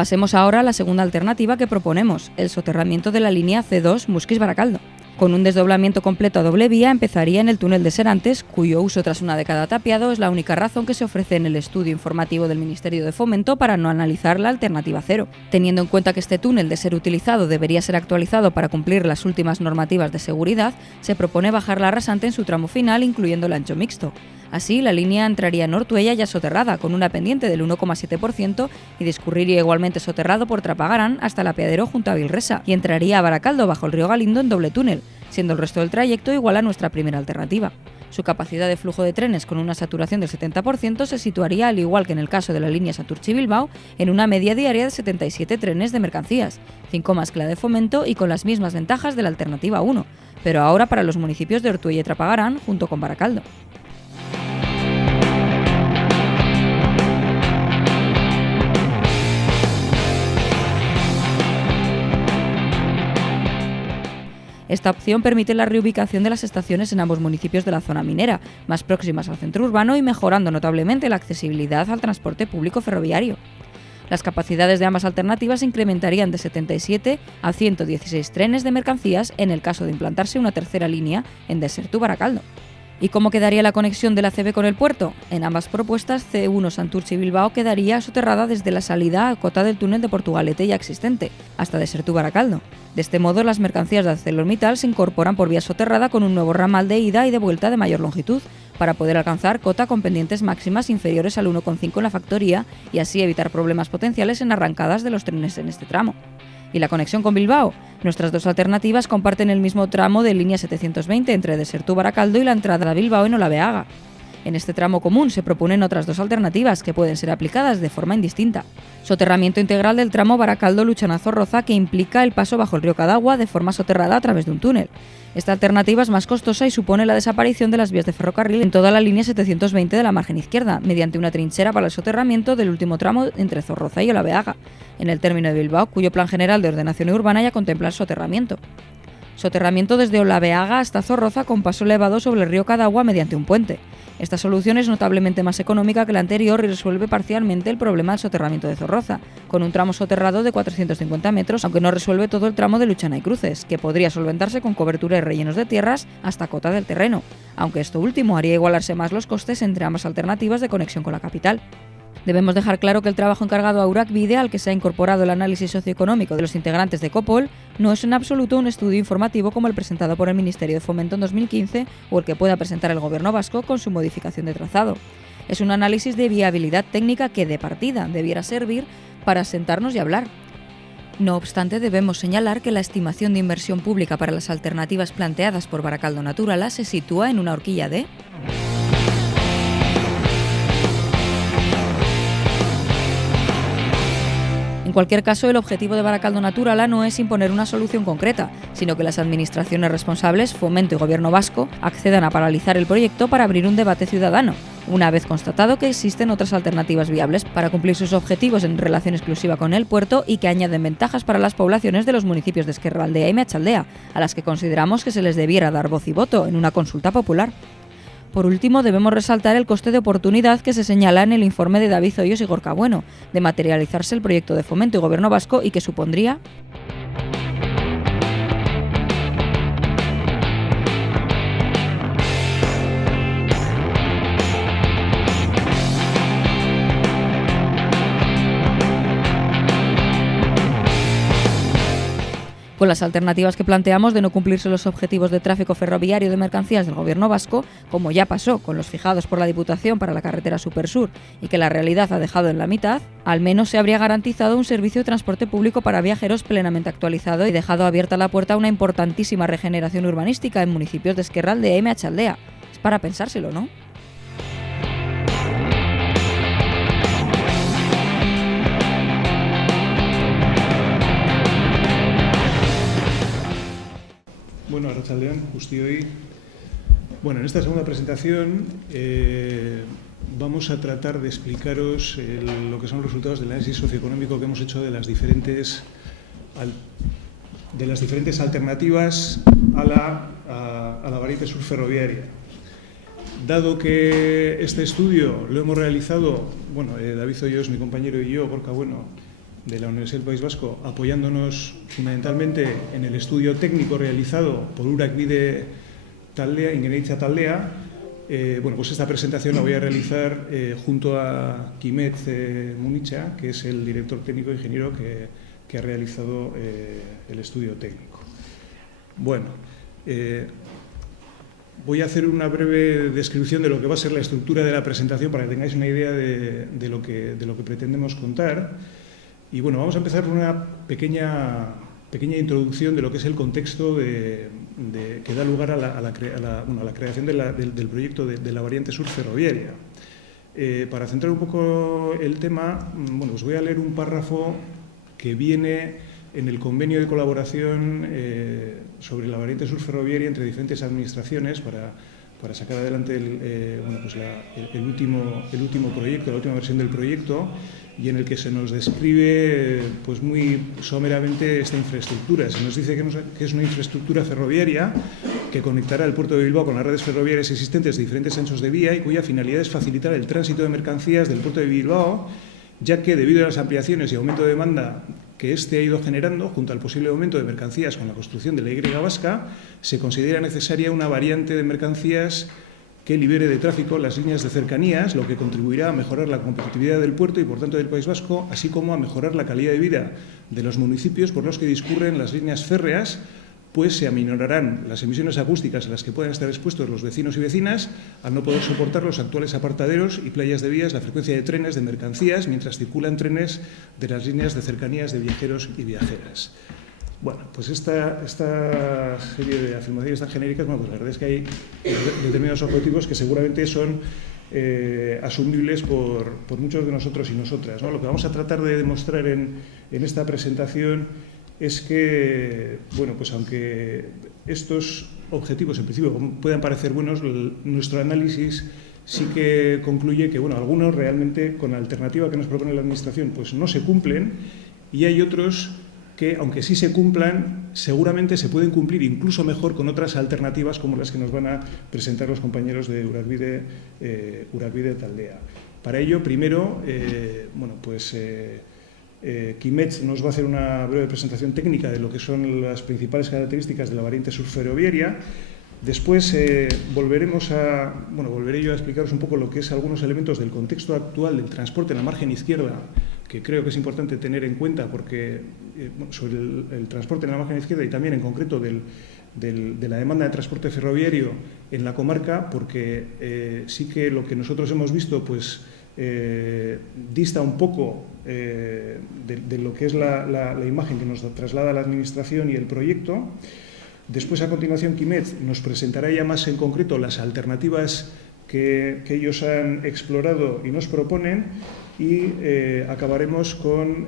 Pasemos ahora a la segunda alternativa que proponemos, el soterramiento de la línea C2 Muskiz-Baracaldo. Con un desdoblamiento completo a doble vía empezaría en el túnel de Serantes, cuyo uso tras una década tapiado es la única razón que se ofrece en el estudio informativo del Ministerio de Fomento para no analizar la alternativa cero. Teniendo en cuenta que este túnel, de ser utilizado, debería ser actualizado para cumplir las últimas normativas de seguridad, se propone bajar la rasante en su tramo final, incluyendo el ancho mixto. Así, la línea entraría en Ortuella ya soterrada, con una pendiente del 1,7% y discurriría igualmente soterrado por Trapagarán hasta el apeadero junto a Vilresa y entraría a Baracaldo bajo el río Galindo en doble túnel, siendo el resto del trayecto igual a nuestra primera alternativa. Su capacidad de flujo de trenes con una saturación del 70% se situaría, al igual que en el caso de la línea Santurtzi-Bilbao, en una media diaria de 77 trenes de mercancías, 5 más que la de Fomento y con las mismas ventajas de la alternativa 1, pero ahora para los municipios de Ortuella y Trapagarán junto con Baracaldo. Esta opción permite la reubicación de las estaciones en ambos municipios de la zona minera, más próximas al centro urbano y mejorando notablemente la accesibilidad al transporte público ferroviario. Las capacidades de ambas alternativas se incrementarían de 77 a 116 trenes de mercancías en el caso de implantarse una tercera línea en Desertu-Baracaldo. ¿Y cómo quedaría la conexión de la CB con el puerto? En ambas propuestas, C1 Santurtzi-Bilbao quedaría soterrada desde la salida a cota del túnel de Portugalete ya existente, hasta Desertu-Baracaldo. De este modo, las mercancías de ArcelorMittal se incorporan por vía soterrada con un nuevo ramal de ida y de vuelta de mayor longitud, para poder alcanzar cota con pendientes máximas inferiores al 1,5 en la factoría y así evitar problemas potenciales en arrancadas de los trenes en este tramo. ¿Y la conexión con Bilbao? Nuestras dos alternativas comparten el mismo tramo de línea 720 entre Desertu-Baracaldo y la entrada a Bilbao en Olabeaga. En este tramo común se proponen otras 2 alternativas que pueden ser aplicadas de forma indistinta. Soterramiento integral del tramo Baracaldo-Luchana-Zorroza, que implica el paso bajo el río Cadagua de forma soterrada a través de un túnel. Esta alternativa es más costosa y supone la desaparición de las vías de ferrocarril en toda la línea 720 de la margen izquierda, mediante una trinchera para el soterramiento del último tramo entre Zorroza y Olabeaga, en el término de Bilbao, cuyo Plan General de Ordenación Urbana ya contempla el soterramiento. Soterramiento desde Olabeaga hasta Zorroza con paso elevado sobre el río Cadagua mediante un puente. Esta solución es notablemente más económica que la anterior y resuelve parcialmente el problema del soterramiento de Zorroza, con un tramo soterrado de 450 metros, aunque no resuelve todo el tramo de Luchana y Cruces, que podría solventarse con cobertura y rellenos de tierras hasta cota del terreno, aunque esto último haría igualarse más los costes entre ambas alternativas de conexión con la capital. Debemos dejar claro que el trabajo encargado a Uracbide, al que se ha incorporado el análisis socioeconómico de los integrantes de Copol, no es en absoluto un estudio informativo como el presentado por el Ministerio de Fomento en 2015 o el que pueda presentar el Gobierno vasco con su modificación de trazado. Es un análisis de viabilidad técnica que, de partida, debiera servir para sentarnos y hablar. No obstante, debemos señalar que la estimación de inversión pública para las alternativas planteadas por Barakaldo Naturala se sitúa en una horquilla de... En cualquier caso, el objetivo de Barakaldo Naturala no es imponer una solución concreta, sino que las administraciones responsables, Fomento y Gobierno vasco, accedan a paralizar el proyecto para abrir un debate ciudadano, una vez constatado que existen otras alternativas viables para cumplir sus objetivos en relación exclusiva con el puerto y que añaden ventajas para las poblaciones de los municipios de Ezkerraldea y Meatzaldea, a las que consideramos que se les debiera dar voz y voto en una consulta popular. Por último, debemos resaltar el coste de oportunidad que se señala en el informe de David Hoyos y Gorka Bueno, de materializarse el proyecto de Fomento y Gobierno vasco y que supondría... Con las alternativas que planteamos de no cumplirse los objetivos de tráfico ferroviario de mercancías del Gobierno vasco, como ya pasó con los fijados por la Diputación para la carretera Supersur y que la realidad ha dejado en la mitad, al menos se habría garantizado un servicio de transporte público para viajeros plenamente actualizado y dejado abierta la puerta a una importantísima regeneración urbanística en municipios de Ezkerraldea y Meatzaldea. Es para pensárselo, ¿no? Bueno, arratsaldeon guztioi. Bueno, en esta segunda presentación vamos a tratar de explicaros lo que son los resultados del análisis socioeconómico que hemos hecho de las diferentes alternativas a la variante sur ferroviaria. Dado que este estudio lo hemos realizado, bueno, David Hoyos, mi compañero, y yo, Gorka Bueno, de la Universidad del País Vasco, apoyándonos fundamentalmente en el estudio técnico realizado por Uracbide Taldea, Ingenieritza Taldea, bueno, pues esta presentación la voy a realizar junto a Quimet Municha, que es el director técnico ingeniero que ha realizado el estudio técnico. Bueno, voy a hacer una breve descripción de lo que va a ser la estructura de la presentación para que tengáis una idea de lo que pretendemos contar. Y bueno, vamos a empezar con una pequeña introducción de lo que es el contexto que da lugar a la creación del proyecto de la variante sur ferroviaria. Para centrar un poco el tema, bueno, os voy a leer un párrafo que viene en el convenio de colaboración sobre la variante sur ferroviaria entre diferentes administraciones para sacar adelante el último proyecto, la última versión del proyecto, y en el que se nos describe pues muy someramente esta infraestructura. Se nos dice que es una infraestructura ferroviaria que conectará el puerto de Bilbao con las redes ferroviarias existentes de diferentes anchos de vía y cuya finalidad es facilitar el tránsito de mercancías del puerto de Bilbao, ya que debido a las ampliaciones y aumento de demanda que éste ha ido generando, junto al posible aumento de mercancías con la construcción de la Y vasca, se considera necesaria una variante de mercancías que libere de tráfico las líneas de cercanías, lo que contribuirá a mejorar la competitividad del puerto y, por tanto, del País Vasco, así como a mejorar la calidad de vida de los municipios por los que discurren las líneas férreas, pues se aminorarán las emisiones acústicas a las que puedan estar expuestos los vecinos y vecinas al no poder soportar los actuales apartaderos y playas de vías, la frecuencia de trenes de mercancías mientras circulan trenes de las líneas de cercanías de viajeros y viajeras. Bueno, pues esta serie de afirmaciones tan genéricas, bueno, pues la verdad es que hay determinados objetivos que seguramente son asumibles por muchos de nosotros y nosotras, ¿no? Lo que vamos a tratar de demostrar en esta presentación es que, bueno, pues aunque estos objetivos en principio puedan parecer buenos, nuestro análisis sí que concluye que, bueno, algunos realmente con la alternativa que nos propone la Administración pues no se cumplen, y hay otros que, aunque sí se cumplan, seguramente se pueden cumplir incluso mejor con otras alternativas como las que nos van a presentar los compañeros de Urarbide Taldea. Para ello, primero, bueno, pues Quimet nos va a hacer una breve presentación técnica de lo que son las principales características de la variante sur ferroviaria. Después volveré yo a explicaros un poco lo que es algunos elementos del contexto actual del transporte en la margen izquierda, que creo que es importante tener en cuenta porque sobre el transporte en la margen izquierda y también en concreto de la demanda de transporte ferroviario en la comarca, porque sí que lo que nosotros hemos visto pues dista un poco de lo que es la imagen que nos traslada la Administración y el proyecto. Después, a continuación, Quimet nos presentará ya más en concreto las alternativas que ellos han explorado y nos proponen, y acabaremos con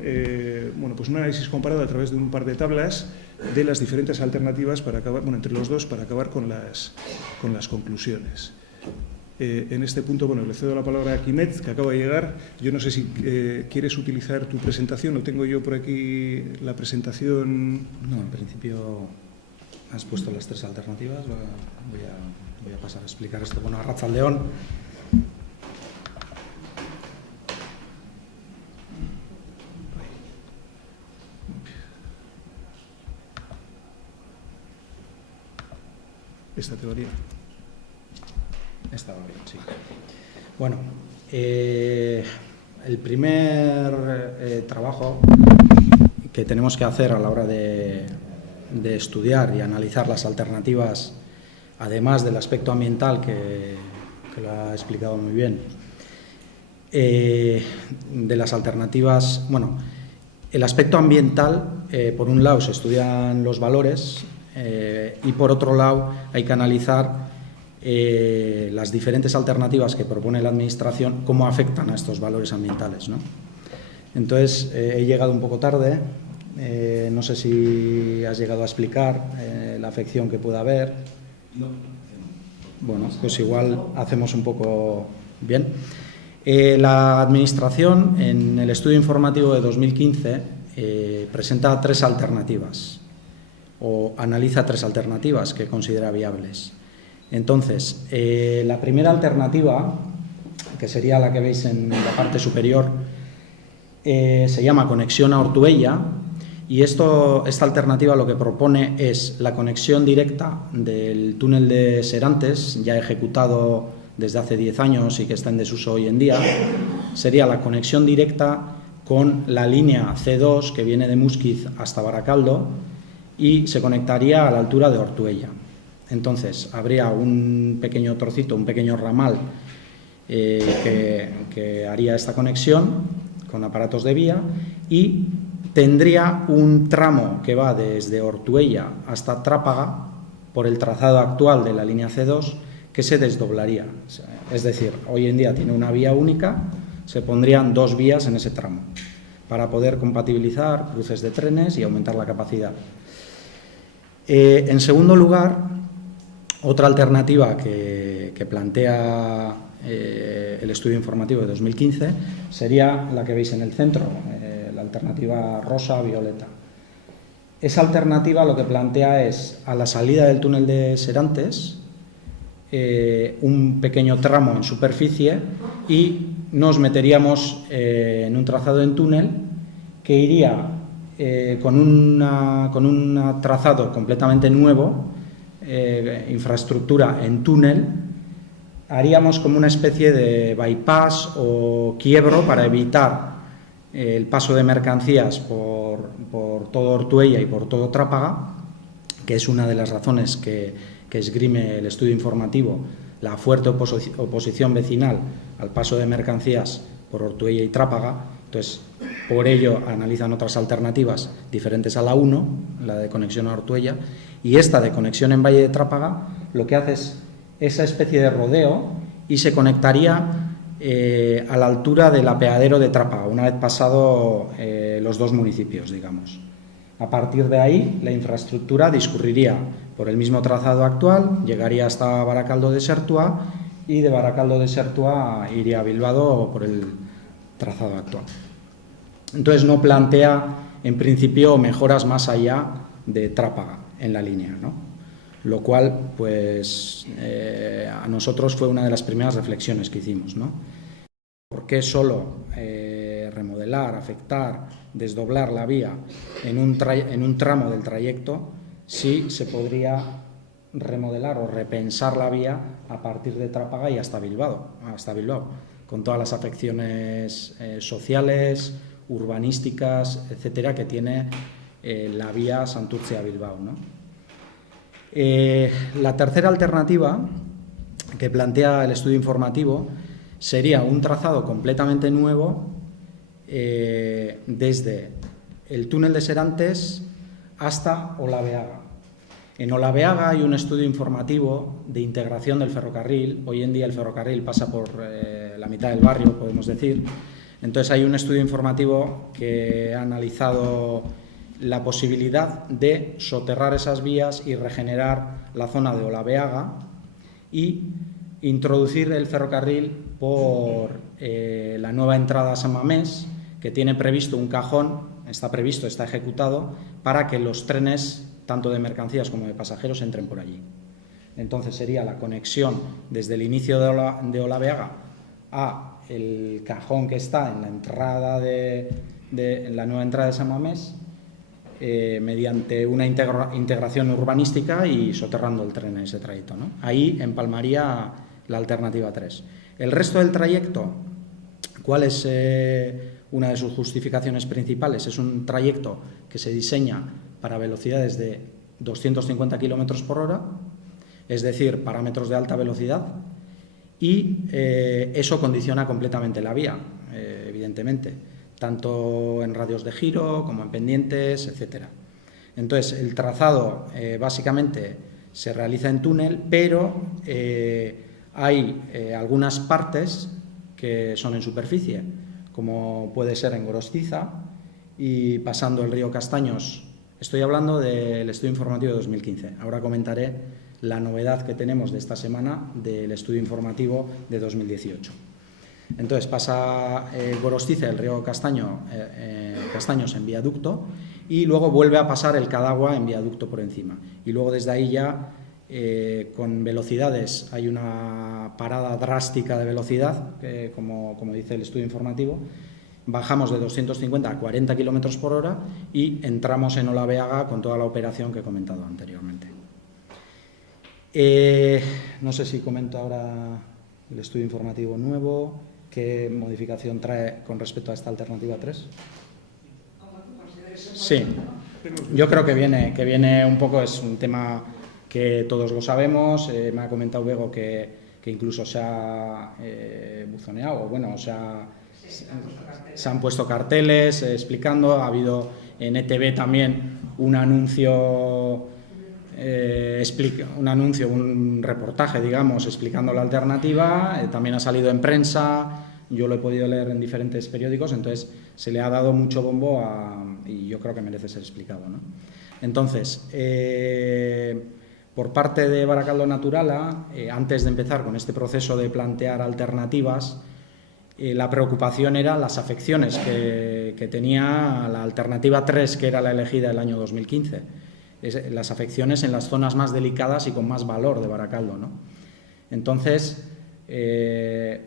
pues un análisis comparado a través de un par de tablas de las diferentes alternativas para acabar, entre los dos, para acabar con las conclusiones. En este punto, le cedo la palabra a Quimet, que acaba de llegar. Yo no sé si quieres utilizar tu presentación, o tengo yo por aquí la presentación. No, en principio has puesto las tres alternativas. Voy a pasar a explicar esto. Bueno, Arratsaldeon. Esta teoría. Estaba bien, sí. Bueno, el primer trabajo que tenemos que hacer a la hora de estudiar y analizar las alternativas, además del aspecto ambiental que lo ha explicado muy bien, de las alternativas, el aspecto ambiental, por un lado se estudian los valores y por otro lado hay que analizar las diferentes alternativas que propone la Administración, cómo afectan a estos valores ambientales, ¿no? Entonces, he llegado un poco tarde, no sé si has llegado a explicar la afección que pueda haber. Bueno, pues igual hacemos un poco bien. La Administración, en el estudio informativo de 2015, presenta tres alternativas, o analiza tres alternativas que considera viables. Entonces, la primera alternativa, que sería la que veis en la parte superior, se llama conexión a Ortuella, y esta alternativa lo que propone es la conexión directa del túnel de Serantes, ya ejecutado desde hace 10 años y que está en desuso hoy en día. Sería la conexión directa con la línea C2 que viene de Músquiz hasta Baracaldo y se conectaría a la altura de Ortuella. Entonces, habría un pequeño trocito, un pequeño ramal que haría esta conexión con aparatos de vía, y tendría un tramo que va desde Ortuella hasta Trápaga por el trazado actual de la línea C2, que se desdoblaría. Es decir, hoy en día tiene una vía única, se pondrían dos vías en ese tramo para poder compatibilizar cruces de trenes y aumentar la capacidad. En segundo lugar, otra alternativa que plantea el estudio informativo de 2015 sería la que veis en el centro, la alternativa rosa-violeta. Esa alternativa lo que plantea es, a la salida del túnel de Serantes, un pequeño tramo en superficie, y nos meteríamos en un trazado en túnel que iría con un trazado completamente nuevo, infraestructura en túnel. Haríamos como una especie de bypass o quiebro para evitar el paso de mercancías por todo Ortuella y por todo Trápaga, que es una de las razones que esgrime el estudio informativo, la fuerte oposición vecinal al paso de mercancías por Ortuella y Trápaga, Entonces, por ello analizan otras alternativas diferentes a la 1, la de conexión a Ortuella, y esta de conexión en Valle de Trápaga lo que hace es esa especie de rodeo y se conectaría a la altura del apeadero de Trápaga, una vez pasado los dos municipios, digamos. A partir de ahí, la infraestructura discurriría por el mismo trazado actual, llegaría hasta Baracaldo de Sertua y de Baracaldo de Sertua iría a Bilbao por el trazado actual. Entonces no plantea, en principio, mejoras más allá de Trápaga en la línea, ¿no? Lo cual, pues, a nosotros fue una de las primeras reflexiones que hicimos, ¿no? ¿Por qué solo remodelar, afectar, desdoblar la vía en un tramo del trayecto si se podría remodelar o repensar la vía a partir de Trápaga y hasta Bilbao, con todas las afecciones sociales, urbanísticas, etcétera, que tiene la vía Santurce-Bilbao, ¿no? La tercera alternativa que plantea el estudio informativo sería un trazado completamente nuevo desde el túnel de Serantes hasta Olabeaga. En Olabeaga hay un estudio informativo de integración del ferrocarril. Hoy en día el ferrocarril pasa por la mitad del barrio, podemos decir. Entonces hay un estudio informativo que ha analizado la posibilidad de soterrar esas vías y regenerar la zona de Olabeaga y introducir el ferrocarril por la nueva entrada a San Mamés, que tiene previsto un cajón, está ejecutado, para que los trenes, tanto de mercancías como de pasajeros, entren por allí. Entonces sería la conexión desde el inicio de Olabeaga a el cajón que está en la entrada en la nueva entrada de San Mamés, mediante una integración urbanística y soterrando el tren en ese trayecto, ¿no? Ahí empalmaría la alternativa 3. El resto del trayecto, ¿cuál es una de sus justificaciones principales? Es un trayecto que se diseña para velocidades de 250 km por hora, es decir, parámetros de alta velocidad, y eso condiciona completamente la vía, evidentemente, tanto en radios de giro como en pendientes, etcétera. Entonces, el trazado básicamente se realiza en túnel, pero hay algunas partes que son en superficie, como puede ser en Gorostiza y pasando el río Castaños. Estoy hablando del estudio informativo de 2015. Ahora comentaré la novedad que tenemos de esta semana del estudio informativo de 2018. Entonces pasa Gorostiza, el río Castaños en viaducto, y luego vuelve a pasar el Cadagua en viaducto por encima. Y luego desde ahí ya, con velocidades, hay una parada drástica de velocidad, como dice el estudio informativo. Bajamos de 250 a 40 km por hora y entramos en Olabeaga con toda la operación que he comentado anteriormente. No sé si comento ahora el estudio informativo nuevo. ¿Qué modificación trae con respecto a esta alternativa 3? Sí, yo creo que viene un poco, es un tema que todos lo sabemos. Me ha comentado Bego que incluso se ha buzoneado, bueno, se han puesto carteles explicando. Ha habido en ETV también un anuncio, un reportaje, digamos, explicando la alternativa. También ha salido en prensa, yo lo he podido leer en diferentes periódicos, entonces se le ha dado mucho bombo y yo creo que merece ser explicado, ¿no? Entonces, por parte de Baracaldo Naturala, antes de empezar con este proceso de plantear alternativas, la preocupación era las afecciones que tenía la alternativa 3, que era la elegida el año 2015. Las afecciones en las zonas más delicadas y con más valor de Baracaldo, ¿no? Entonces, el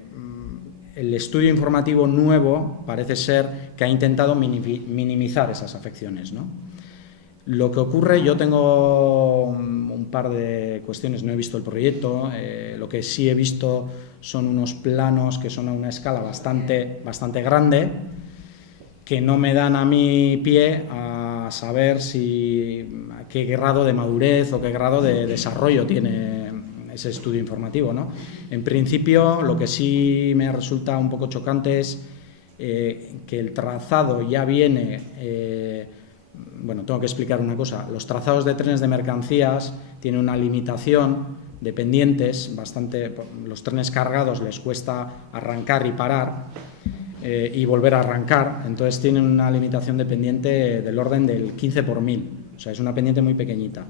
estudio informativo nuevo parece ser que ha intentado minimizar esas afecciones, ¿no? Lo que ocurre, yo tengo un par de cuestiones, no he visto el proyecto, lo que sí he visto son unos planos que son a una escala bastante grande, que no me dan a mí pie a saber qué grado de madurez o qué grado de desarrollo tiene ese estudio informativo, ¿no? En principio, lo que sí me resulta un poco chocante es que el trazado ya viene... bueno, tengo que explicar una cosa. Los trazados de trenes de mercancías tienen una limitación de pendientes bastante... Los trenes cargados les cuesta arrancar y parar y volver a arrancar, entonces tienen una limitación de pendiente del orden del 15 por 1000, o sea, es una pendiente muy pequeñita.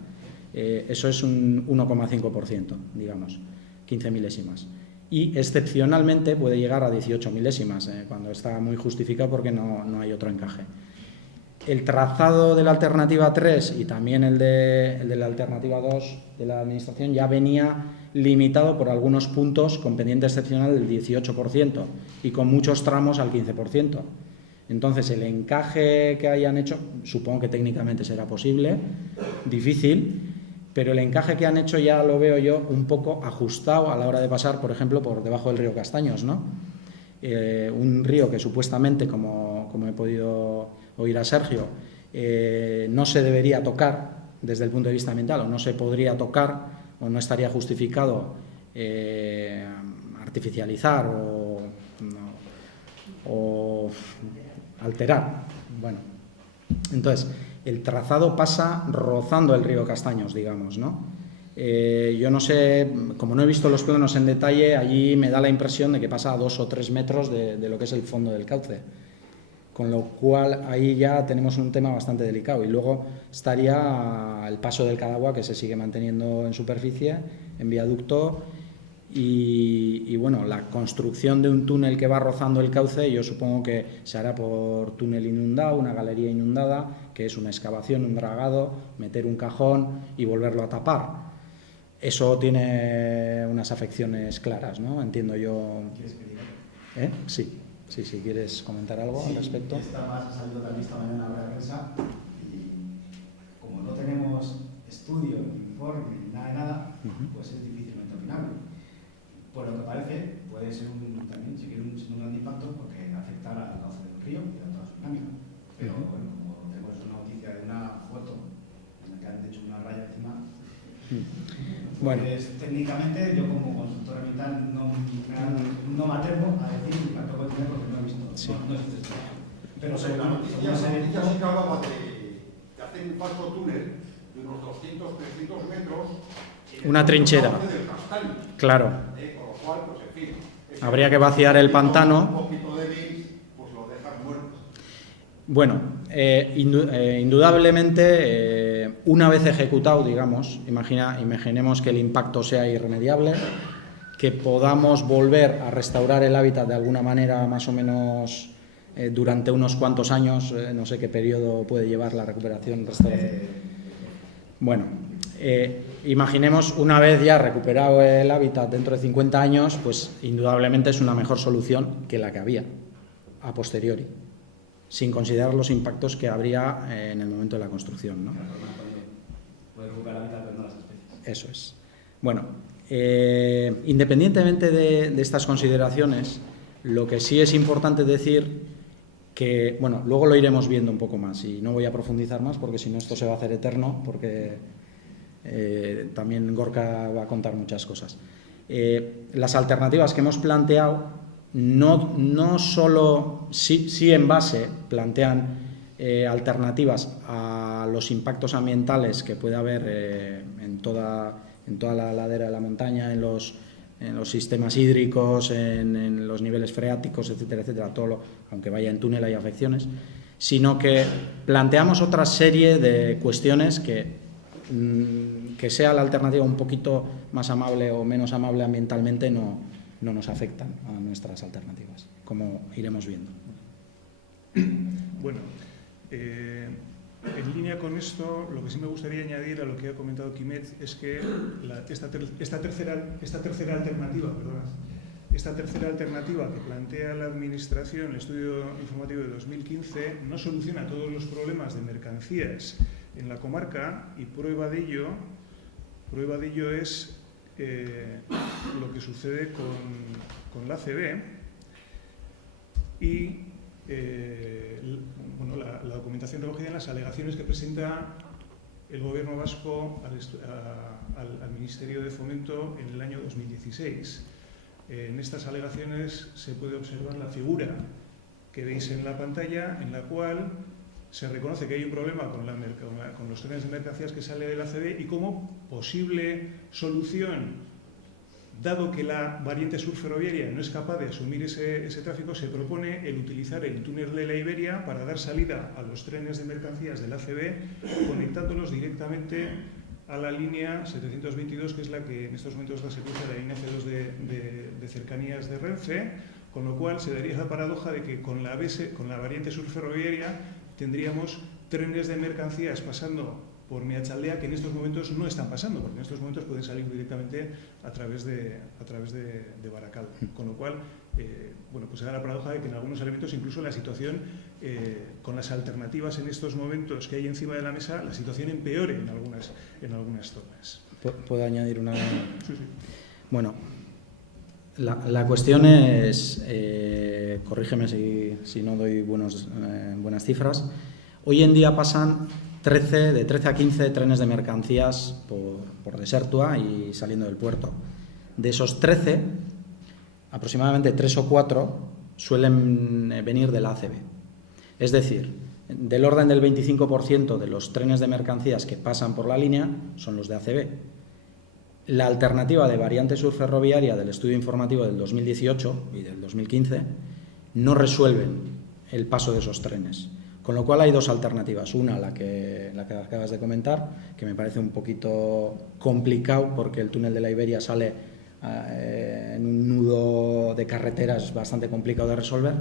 Eso es un 1,5%, digamos, 15 milésimas. Y excepcionalmente puede llegar a 18 milésimas, cuando está muy justificado porque no hay otro encaje. El trazado de la alternativa 3 y también el de la alternativa 2 de la Administración ya venía limitado por algunos puntos con pendiente excepcional del 18% y con muchos tramos al 15%. Entonces, el encaje que hayan hecho, supongo que técnicamente será posible, difícil, pero el encaje que han hecho ya lo veo yo un poco ajustado a la hora de pasar, por ejemplo, por debajo del río Castaños, ¿no? Un río que supuestamente, como he podido oír a Sergio, no se debería tocar desde el punto de vista ambiental, o no se podría tocar, o no estaría justificado artificializar o alterar. Bueno, entonces, el trazado pasa rozando el río Castaños, digamos, ¿no? Yo no sé, como no he visto los planos en detalle, allí me da la impresión de que pasa a 2 o 3 metros de lo que es el fondo del cauce, con lo cual ahí ya tenemos un tema bastante delicado. Y luego estaría el paso del Cadagua, que se sigue manteniendo en superficie, en viaducto, y bueno, la construcción de un túnel que va rozando el cauce, yo supongo que se hará por túnel inundado, una galería inundada, que es una excavación, un dragado, meter un cajón y volverlo a tapar. Eso tiene unas afecciones claras, ¿no? Entiendo yo. ¿Quieres que diga? Sí. Sí, si quieres comentar algo al respecto. Ha salido también esta mañana a la prensa y como no tenemos estudio, ni informe, ni nada, pues es difícilmente opinable. Por lo que parece, puede ser también, si quiere, un gran impacto porque afecta al cauce del río y a toda su dinámica. Pero bueno, como tenemos una noticia de una foto en la que han hecho una raya encima, bueno, pues técnicamente yo como consultor ambiental no me atrevo a decir el impacto que tiene porque no he visto. Sí. No existe esto. Pero la noticia sí que hablaba de hacer un falso túnel de unos 200, 300 metros. Una trinchera. Del Castaño, claro. Con lo cual, pues en fin. Habría que vaciar el pantano. Un poquito débil, pues lo dejas muerto. Bueno, indudablemente, una vez ejecutado, digamos, imaginemos que el impacto sea irremediable, que podamos volver a restaurar el hábitat de alguna manera más o menos durante unos cuantos años, no sé qué periodo puede llevar la recuperación, restauración. Bueno, imaginemos una vez ya recuperado el hábitat dentro de 50 años, pues indudablemente es una mejor solución que la que había a posteriori, sin considerar los impactos que habría en el momento de la construcción, ¿no? Puede recuperar el hábitat, pero no las especies. Eso es. Bueno, independientemente de estas consideraciones, lo que sí es importante decir que, bueno, luego lo iremos viendo un poco más y no voy a profundizar más porque si no esto se va a hacer eterno, porque también Gorka va a contar muchas cosas. Las alternativas que hemos planteado no solo, sí en base plantean alternativas a los impactos ambientales que puede haber en toda la ladera de la montaña, en los sistemas hídricos, en los niveles freáticos, etcétera, etcétera, aunque vaya en túnel hay afecciones, sino que planteamos otra serie de cuestiones que sea la alternativa un poquito más amable o menos amable ambientalmente no nos afectan a nuestras alternativas, como iremos viendo. Bueno, en línea con esto, lo que sí me gustaría añadir a lo que ha comentado Quimet es que esta tercera alternativa que plantea la Administración, el estudio informativo de 2015, no soluciona todos los problemas de mercancías en la comarca y prueba de ello es lo que sucede con la ACB y la documentación recogida en las alegaciones que presenta el Gobierno vasco al Ministerio de Fomento en el año 2016. En estas alegaciones se puede observar la figura que veis en la pantalla, en la cual se reconoce que hay un problema con los trenes de mercancías que sale del ACB y como posible solución, dado que la variante sur ferroviaria no es capaz de asumir ese tráfico, se propone el utilizar el túnel de la Iberia para dar salida a los trenes de mercancías del ACB, conectándolos directamente a la línea 722, que es la que en estos momentos da servicio a la línea C2 de cercanías de Renfe, con lo cual se daría la paradoja de que con la variante sur ferroviaria tendríamos trenes de mercancías pasando por Meatzaldea que en estos momentos no están pasando, porque en estos momentos pueden salir directamente a través de Barakaldo. Con lo cual, bueno, pues se da la paradoja de que en algunos elementos incluso la situación, con las alternativas en estos momentos que hay encima de la mesa, la situación empeore en algunas zonas. ¿Puedo añadir una? Sí, sí. Bueno, la cuestión es, corrígeme si no doy buenas cifras, hoy en día pasan de 13 a 15 trenes de mercancías por Desertua y saliendo del puerto. De esos 13, aproximadamente 3 o 4 suelen venir de la ACB. Es decir, del orden del 25% de los trenes de mercancías que pasan por la línea son los de ACB. La alternativa de variante sur ferroviaria del estudio informativo del 2018 y del 2015 no resuelven el paso de esos trenes. Con lo cual hay dos alternativas. Una, la que acabas de comentar, que me parece un poquito complicado porque el túnel de la Iberia sale en un nudo de carreteras bastante complicado de resolver.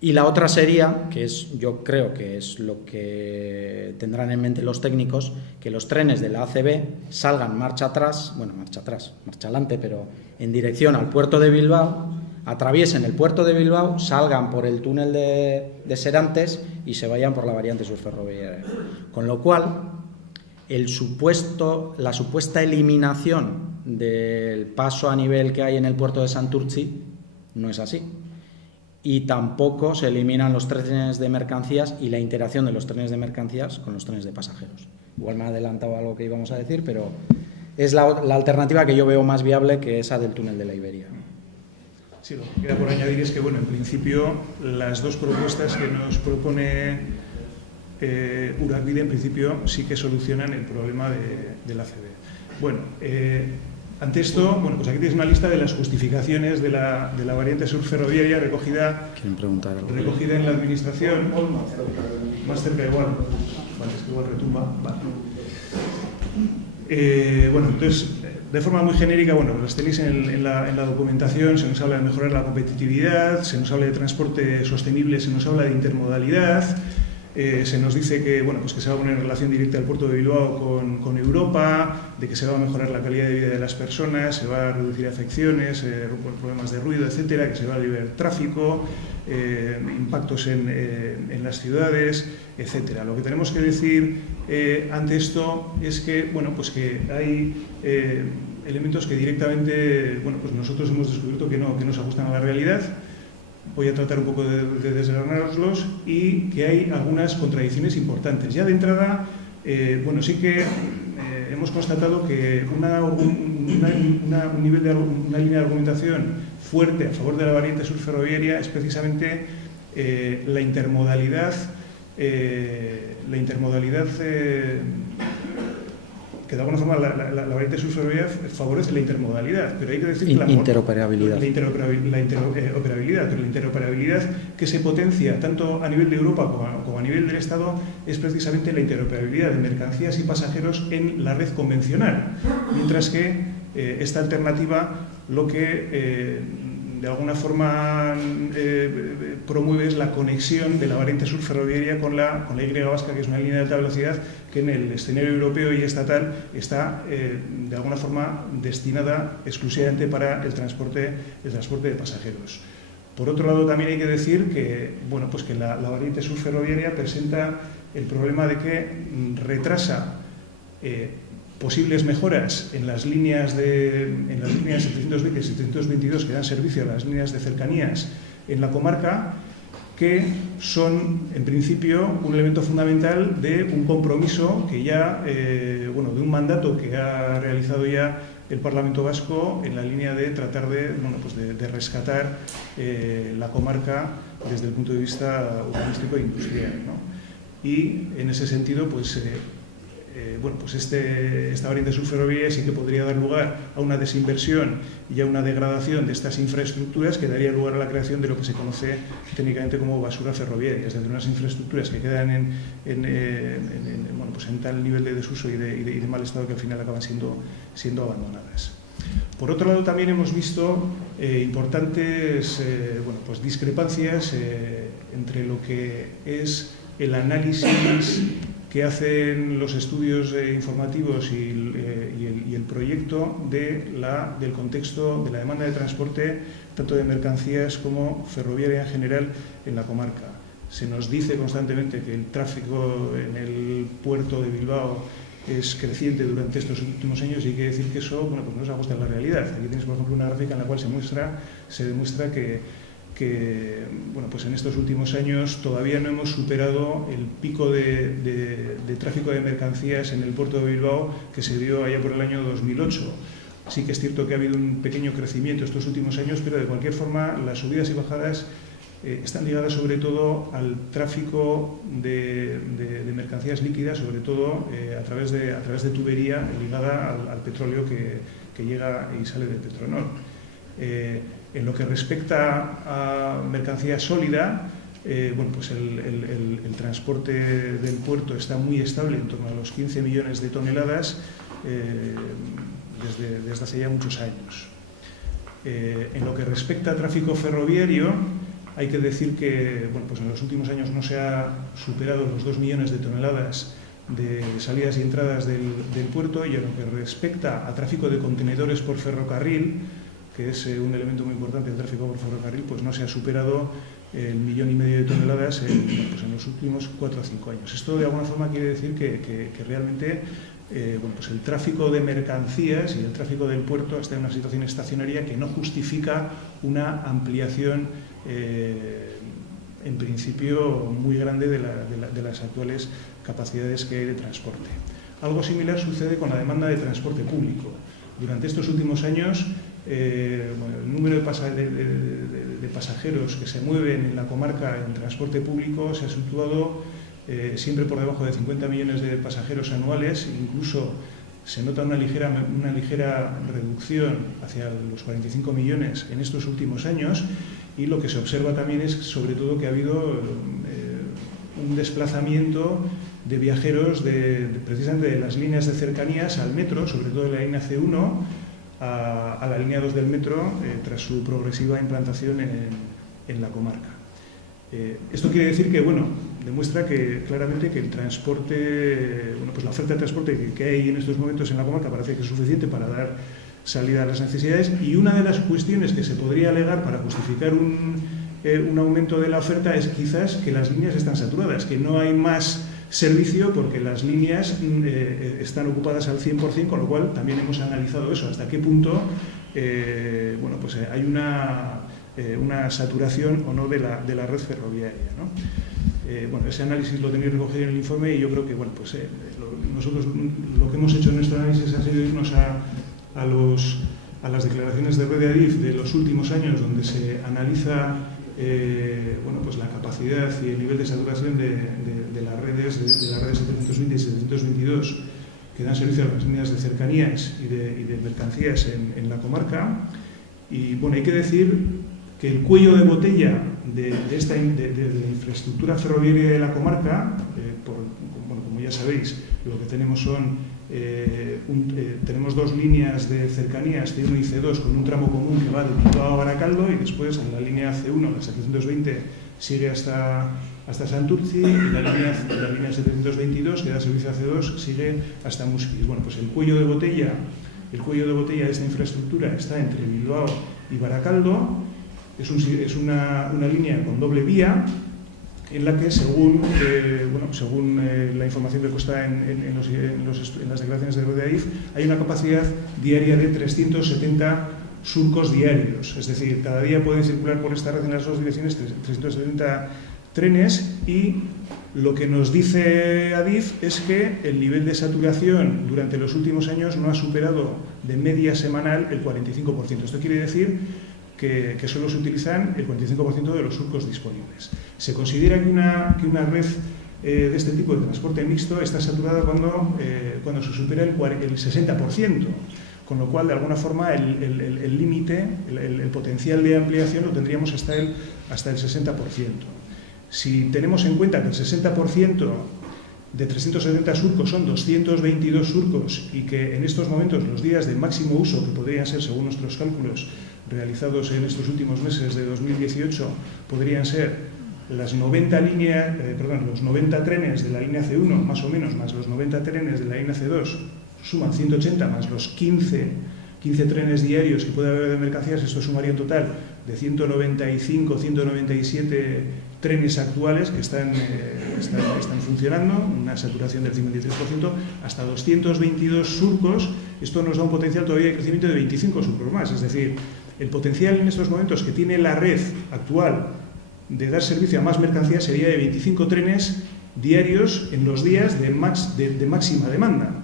Y la otra sería, yo creo que es lo que tendrán en mente los técnicos, que los trenes de la ACB salgan marcha adelante, pero en dirección al puerto de Bilbao, atraviesen el puerto de Bilbao, salgan por el túnel de Serantes y se vayan por la variante sur ferroviaria. Con lo cual, la supuesta eliminación del paso a nivel que hay en el puerto de Santurtzi no es así. Y tampoco se eliminan los trenes de mercancías y la interacción de los trenes de mercancías con los trenes de pasajeros. Igual me ha adelantado algo que íbamos a decir, pero es la alternativa que yo veo más viable que esa del túnel de la Iberia. Sí, lo que queda por añadir es que, bueno, en principio, las dos propuestas que nos propone Urabide, en principio, sí que solucionan el problema del ACB. Bueno, ante esto, bueno, pues aquí tienes una lista de las justificaciones de la variante sur ferroviaria recogida en la administración. Más cerca igual. Vale, es que igual retumba. Vale. Bueno, entonces, de forma muy genérica, bueno, las tenéis en la documentación. Se nos habla de mejorar la competitividad, se nos habla de transporte sostenible, se nos habla de intermodalidad. Se nos dice que, bueno, pues que se va a poner en relación directa el puerto de Bilbao con Europa, de que se va a mejorar la calidad de vida de las personas, se va a reducir afecciones, problemas de ruido, etcétera, que se va a liberar tráfico, impactos en las ciudades, etcétera. Lo que tenemos que decir ante esto es que, bueno, pues que hay elementos que directamente, bueno, pues nosotros hemos descubierto que no se ajustan a la realidad. Voy a tratar un poco de desgranarlos y que hay algunas contradicciones importantes. Ya de entrada, bueno, sí que hemos constatado que una línea de argumentación fuerte a favor de la variante sur ferroviaria es precisamente la intermodalidad que de alguna forma la variante sur ferroviaria favorece la intermodalidad, pero hay que decir que interoperabilidad, pero la interoperabilidad que se potencia tanto a nivel de Europa como a nivel del Estado es precisamente la interoperabilidad de mercancías y pasajeros en la red convencional, mientras que esta alternativa lo que de alguna forma promueve es la conexión de la variante sur ferroviaria con la Y vasca, que es una línea de alta velocidad que en el escenario europeo y estatal está de alguna forma destinada exclusivamente para el transporte de pasajeros. Por otro lado, también hay que decir que, bueno, pues que la variante sur ferroviaria presenta el problema de que retrasa posibles mejoras en las líneas 720 y 722 que dan servicio a las líneas de cercanías en la comarca, que son, en principio, un elemento fundamental de un compromiso que ya, bueno, de un mandato que ha realizado ya el Parlamento Vasco en la línea de tratar de, de rescatar la comarca desde el punto de vista urbanístico e industrial, ¿no? Y en ese sentido, esta variante subferroviaria sí que podría dar lugar a una desinversión y a una degradación de estas infraestructuras que daría lugar a la creación de lo que se conoce técnicamente como basura ferroviaria, es decir, unas infraestructuras que quedan en tal nivel de desuso y de mal estado que al final acaban siendo abandonadas. Por otro lado, también hemos visto importantes discrepancias entre lo que es el análisis que hacen los estudios informativos y el proyecto del contexto de la demanda de transporte, tanto de mercancías como ferroviaria en general, en la comarca. Se nos dice constantemente que el tráfico en el puerto de Bilbao es creciente durante estos últimos años y hay que decir que eso no se ajusta a la realidad. Aquí tenéis, por ejemplo, una gráfica en la cual se demuestra que en estos últimos años todavía no hemos superado el pico de tráfico de mercancías en el puerto de Bilbao que se dio allá por el año 2008. Sí que es cierto que ha habido un pequeño crecimiento estos últimos años, pero de cualquier forma las subidas y bajadas están ligadas sobre todo al tráfico de mercancías líquidas, sobre todo a través de tubería ligada al petróleo que llega y sale de Petronor. En lo que respecta a mercancía sólida, el transporte del puerto está muy estable, en torno a los 15 millones de toneladas desde hace ya muchos años. En lo que respecta a tráfico ferroviario, hay que decir que en los últimos años no se ha superado los 2 millones de toneladas de salidas y entradas del puerto, y en lo que respecta a tráfico de contenedores por ferrocarril, que es un elemento muy importante del tráfico por ferrocarril, pues no se ha superado el 1,5 millones de toneladas en los últimos 4 o 5 años. Esto de alguna forma quiere decir que realmente el tráfico de mercancías y el tráfico del puerto está en una situación estacionaria que no justifica una ampliación en principio muy grande de las actuales capacidades que hay de transporte. Algo similar sucede con la demanda de transporte público. Durante estos últimos años, el número de pasajeros que se mueven en la comarca en transporte público se ha situado siempre por debajo de 50 millones de pasajeros anuales. Incluso se nota una ligera reducción hacia los 45 millones en estos últimos años, y lo que se observa también es sobre todo que ha habido un desplazamiento de viajeros precisamente de las líneas de cercanías al metro, sobre todo de la línea C1 a la línea 2 del metro, tras su progresiva implantación en la comarca. Esto quiere decir que, demuestra claramente que el transporte, la oferta de transporte que hay en estos momentos en la comarca parece que es suficiente para dar salida a las necesidades, y una de las cuestiones que se podría alegar para justificar un aumento de la oferta es quizás que las líneas están saturadas, que no hay más servicio porque las líneas están ocupadas al 100%, con lo cual también hemos analizado eso, hasta qué punto hay una saturación o no de la red ferroviaria, ¿no? Ese análisis lo tenéis recogido en el informe, y yo creo que nosotros lo que hemos hecho en nuestro análisis ha sido irnos a las declaraciones de Red de Adif de los últimos años, donde se analiza la capacidad y el nivel de saturación de las redes 720 y 722 que dan servicio a las líneas de cercanías y de mercancías en la comarca. Y hay que decir que el cuello de botella de la infraestructura ferroviaria de la comarca, como ya sabéis, lo que tenemos tenemos 2 líneas de cercanías, C1 y C2, con un tramo común que va de Bilbao a Baracaldo, y después en la línea C1, la 720, sigue hasta Santurtzi, y la línea 722, que da servicio a C2, sigue hasta Muskiz. El cuello de botella de esta infraestructura está entre Bilbao y Baracaldo. Es una línea con doble vía, en la que, según la información que consta en las declaraciones de Red de Adif, hay una capacidad diaria de 370 surcos diarios. Es decir, cada día pueden circular por esta red en las 2 direcciones 370 trenes, y Lo que nos dice Adif es que el nivel de saturación durante los últimos años no ha superado de media semanal el 45%. Esto quiere decir que solo se utilizan el 45% de los surcos disponibles. Se considera que una red de este tipo de transporte mixto está saturada cuando se supera el 60%, con lo cual, de alguna forma, el límite, el potencial de ampliación lo tendríamos hasta el 60%. Si tenemos en cuenta que el 60% de 370 surcos son 222 surcos y que en estos momentos los días de máximo uso, que podrían ser, según nuestros cálculos realizados en estos últimos meses de 2018, podrían ser los 90 trenes de la línea C1, más o menos, más los 90 trenes de la línea C2, suman 180, más los 15 trenes diarios que puede haber de mercancías, esto sumaría un total de 195, 197 trenes actuales que están funcionando, una saturación del 53%, hasta 222 surcos. Esto nos da un potencial todavía de crecimiento de 25 surcos más, es decir, el potencial en estos momentos que tiene la red actual de dar servicio a más mercancías sería de 25 trenes diarios en los días de máxima demanda.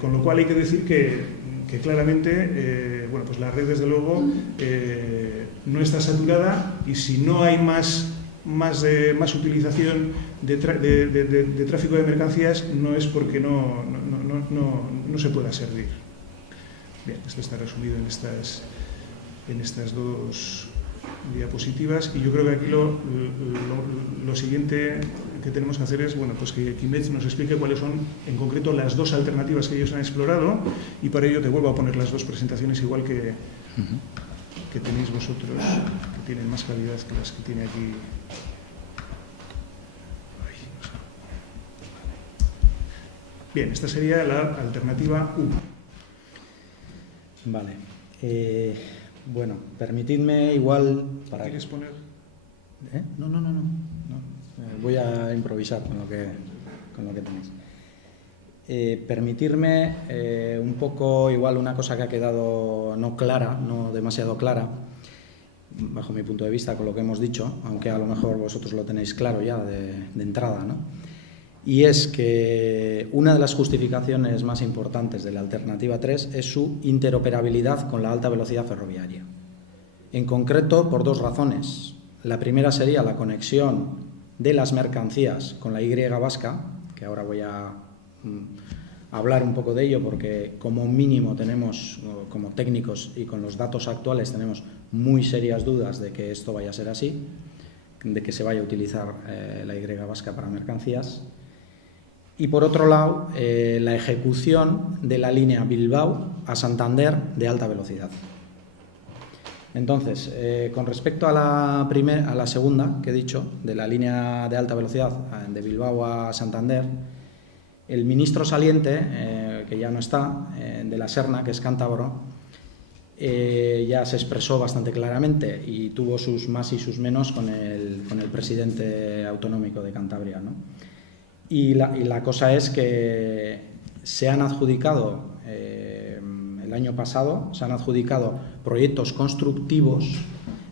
Con lo cual hay que decir que claramente pues la red, desde luego, no está saturada, y si no hay más utilización de tráfico de mercancías, no es porque no se pueda servir. Bien, esto está resumido en estas dos diapositivas, y yo creo que aquí lo siguiente que tenemos que hacer es pues que Quimet nos explique cuáles son en concreto las dos alternativas que ellos han explorado, y para ello te vuelvo a poner las dos presentaciones igual que tenéis vosotros, que tienen más calidad que las que tiene aquí. Bien, esta sería la alternativa 1. Vale. Bueno, permitidme igual... ¿Quieres poner? No. Voy a improvisar con lo que tenéis. Permitirme un poco, igual, una cosa que ha quedado no clara, no demasiado clara, bajo mi punto de vista, con lo que hemos dicho, aunque a lo mejor vosotros lo tenéis claro ya de entrada, ¿no? Y es que una de las justificaciones más importantes de la alternativa 3 es su interoperabilidad con la alta velocidad ferroviaria. En concreto, por dos razones. La primera sería la conexión de las mercancías con la Y vasca, que ahora voy a hablar un poco de ello, porque como mínimo tenemos, como técnicos y con los datos actuales, tenemos muy serias dudas de que esto vaya a ser así, de que se vaya a utilizar la Y vasca para mercancías. Y por otro lado, la ejecución de la línea Bilbao a Santander de alta velocidad. Entonces, con respecto a la segunda que he dicho, de la línea de alta velocidad de Bilbao a Santander, el ministro saliente, que ya no está, de la Serna, que es cántabro, ya se expresó bastante claramente y tuvo sus más y sus menos con el presidente autonómico de Cantabria, ¿no? Y la cosa es que se han adjudicado, el año pasado, se han adjudicado proyectos constructivos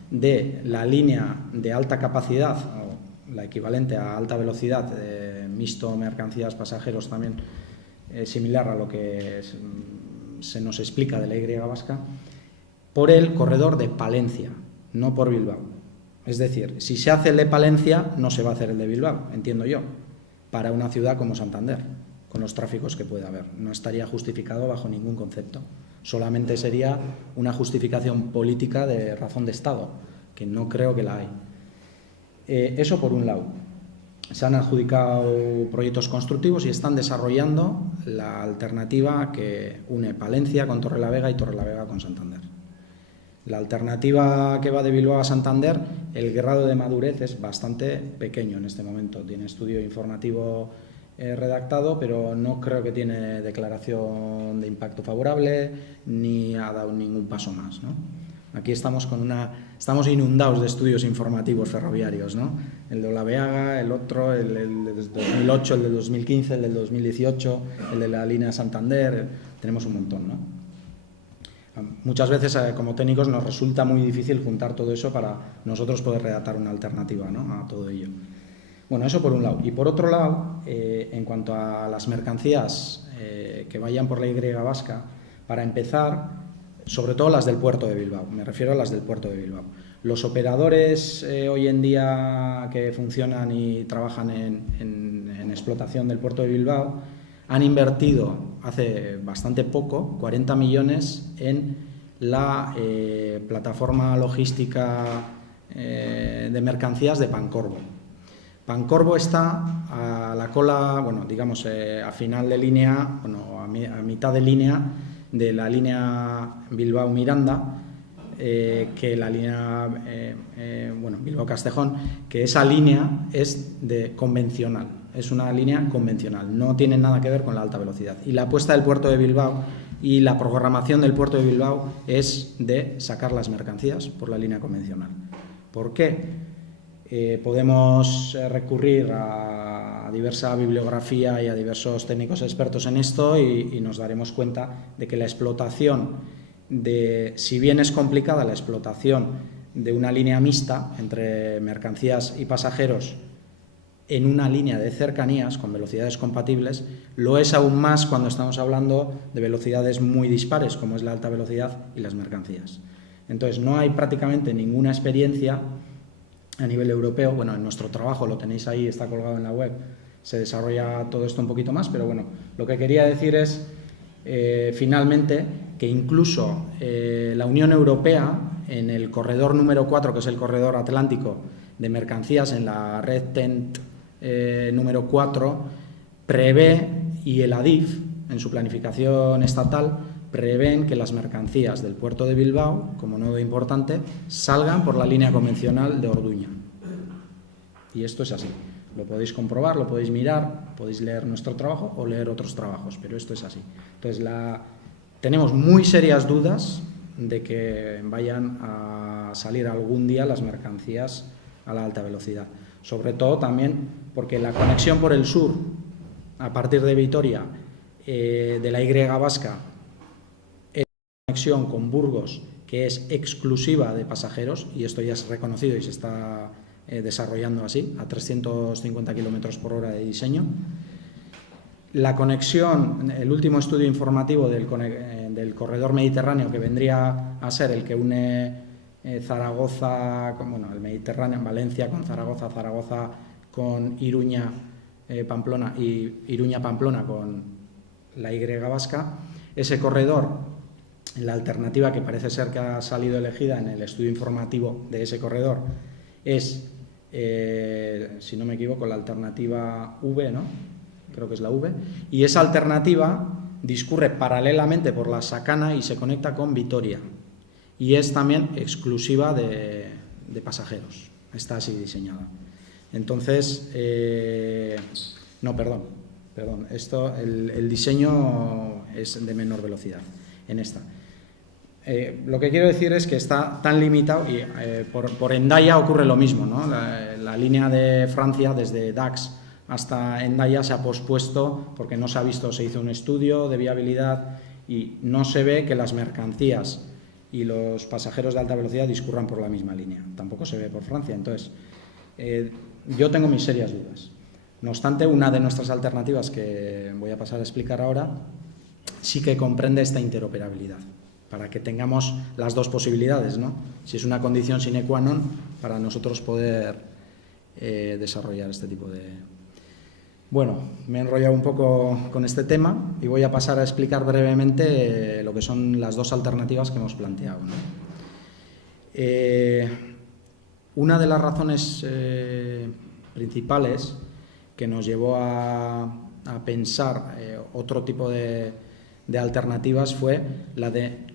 de la línea de alta capacidad, o la equivalente a alta velocidad, mixto mercancías, pasajeros también, similar a lo que se nos explica de la Y vasca, por el corredor de Palencia, no por Bilbao. Es decir, si se hace el de Palencia, no se va a hacer el de Bilbao, entiendo yo, para una ciudad como Santander, con los tráficos que puede haber. No estaría justificado bajo ningún concepto. Solamente sería una justificación política de razón de Estado, que no creo que la hay. Eso por un lado. Se han adjudicado proyectos constructivos y están desarrollando la alternativa que une Palencia con Torrelavega y Torrelavega con Santander. La alternativa que va de Bilbao a Santander, el grado de madurez es bastante pequeño en este momento. Tiene estudio informativo redactado, pero no creo que tiene declaración de impacto favorable ni ha dado ningún paso más, ¿no? Aquí estamos inundados de estudios informativos ferroviarios, ¿no? El de Olabeaga, el otro, el del 2008, el del 2015, el del 2018, el de la línea Santander, tenemos un montón, ¿no? Muchas veces, como técnicos, nos resulta muy difícil juntar todo eso para nosotros poder redactar una alternativa, ¿no?, a todo ello. Bueno, eso por un lado. Y por otro lado, en cuanto a las mercancías que vayan por la Y vasca, para empezar, sobre todo las del puerto de Bilbao, me refiero a las del puerto de Bilbao. Los operadores hoy en día que funcionan y trabajan en explotación del puerto de Bilbao han invertido hace bastante poco, 40 millones, en la plataforma logística de mercancías de Pancorbo. Pancorbo está a la cola, bueno, digamos, a final de línea, bueno, a mitad de línea de la línea Bilbao-Miranda, que la línea Bilbao-Castejón, que esa línea es convencional, es una línea convencional, no tiene nada que ver con la alta velocidad. Y la apuesta del puerto de Bilbao y la programación del puerto de Bilbao es de sacar las mercancías por la línea convencional. ¿Por qué? Podemos recurrir a diversa bibliografía y a diversos técnicos expertos en esto y nos daremos cuenta de que la explotación si bien es complicada la explotación de una línea mixta entre mercancías y pasajeros en una línea de cercanías con velocidades compatibles, lo es aún más cuando estamos hablando de velocidades muy dispares, como es la alta velocidad y las mercancías. Entonces, no hay prácticamente ninguna experiencia a nivel europeo. Bueno, en nuestro trabajo lo tenéis ahí, está colgado en la web, se desarrolla todo esto un poquito más, pero bueno, lo que quería decir es, finalmente, que incluso la Unión Europea, en el corredor número 4, que es el corredor atlántico de mercancías, en la red TEN-T número 4, prevé, y el ADIF, en su planificación estatal, prevén que las mercancías del puerto de Bilbao, como nodo importante, salgan por la línea convencional de Orduña. Y esto es así. Lo podéis comprobar, lo podéis mirar, podéis leer nuestro trabajo o leer otros trabajos, pero esto es así. Entonces, tenemos muy serias dudas de que vayan a salir algún día las mercancías a la alta velocidad. Sobre todo también porque la conexión por el sur, a partir de Vitoria, de la Y vasca, conexión con Burgos, que es exclusiva de pasajeros, y esto ya es reconocido y se está desarrollando así, a 350 km/h de diseño. La conexión, el último estudio informativo del corredor mediterráneo, que vendría a ser el que une Zaragoza, el Mediterráneo, Valencia con Zaragoza, Zaragoza con Iruña, Pamplona, y Iruña-Pamplona con la Y vasca, ese corredor, la alternativa que parece ser que ha salido elegida en el estudio informativo de ese corredor es, si no me equivoco, la alternativa V, ¿no? Creo que es la V, y esa alternativa discurre paralelamente por la Sacana y se conecta con Vitoria, y es también exclusiva de pasajeros, está así diseñada. Entonces, el diseño es de menor velocidad en esta. Lo que quiero decir es que está tan limitado, y por Hendaya ocurre lo mismo, ¿no? La línea de Francia desde Dax hasta Hendaya se ha pospuesto porque no se ha visto, se hizo un estudio de viabilidad y no se ve que las mercancías y los pasajeros de alta velocidad discurran por la misma línea. Tampoco se ve por Francia. Entonces, yo tengo mis serias dudas. No obstante, una de nuestras alternativas, que voy a pasar a explicar ahora, sí que comprende esta interoperabilidad, para que tengamos las dos posibilidades, ¿no? Si es una condición sine qua non para nosotros poder desarrollar este tipo de... Bueno, me he enrollado un poco con este tema y voy a pasar a explicar brevemente lo que son las dos alternativas que hemos planteado, ¿no? Una de las razones principales que nos llevó a pensar otro tipo de alternativas fue la de,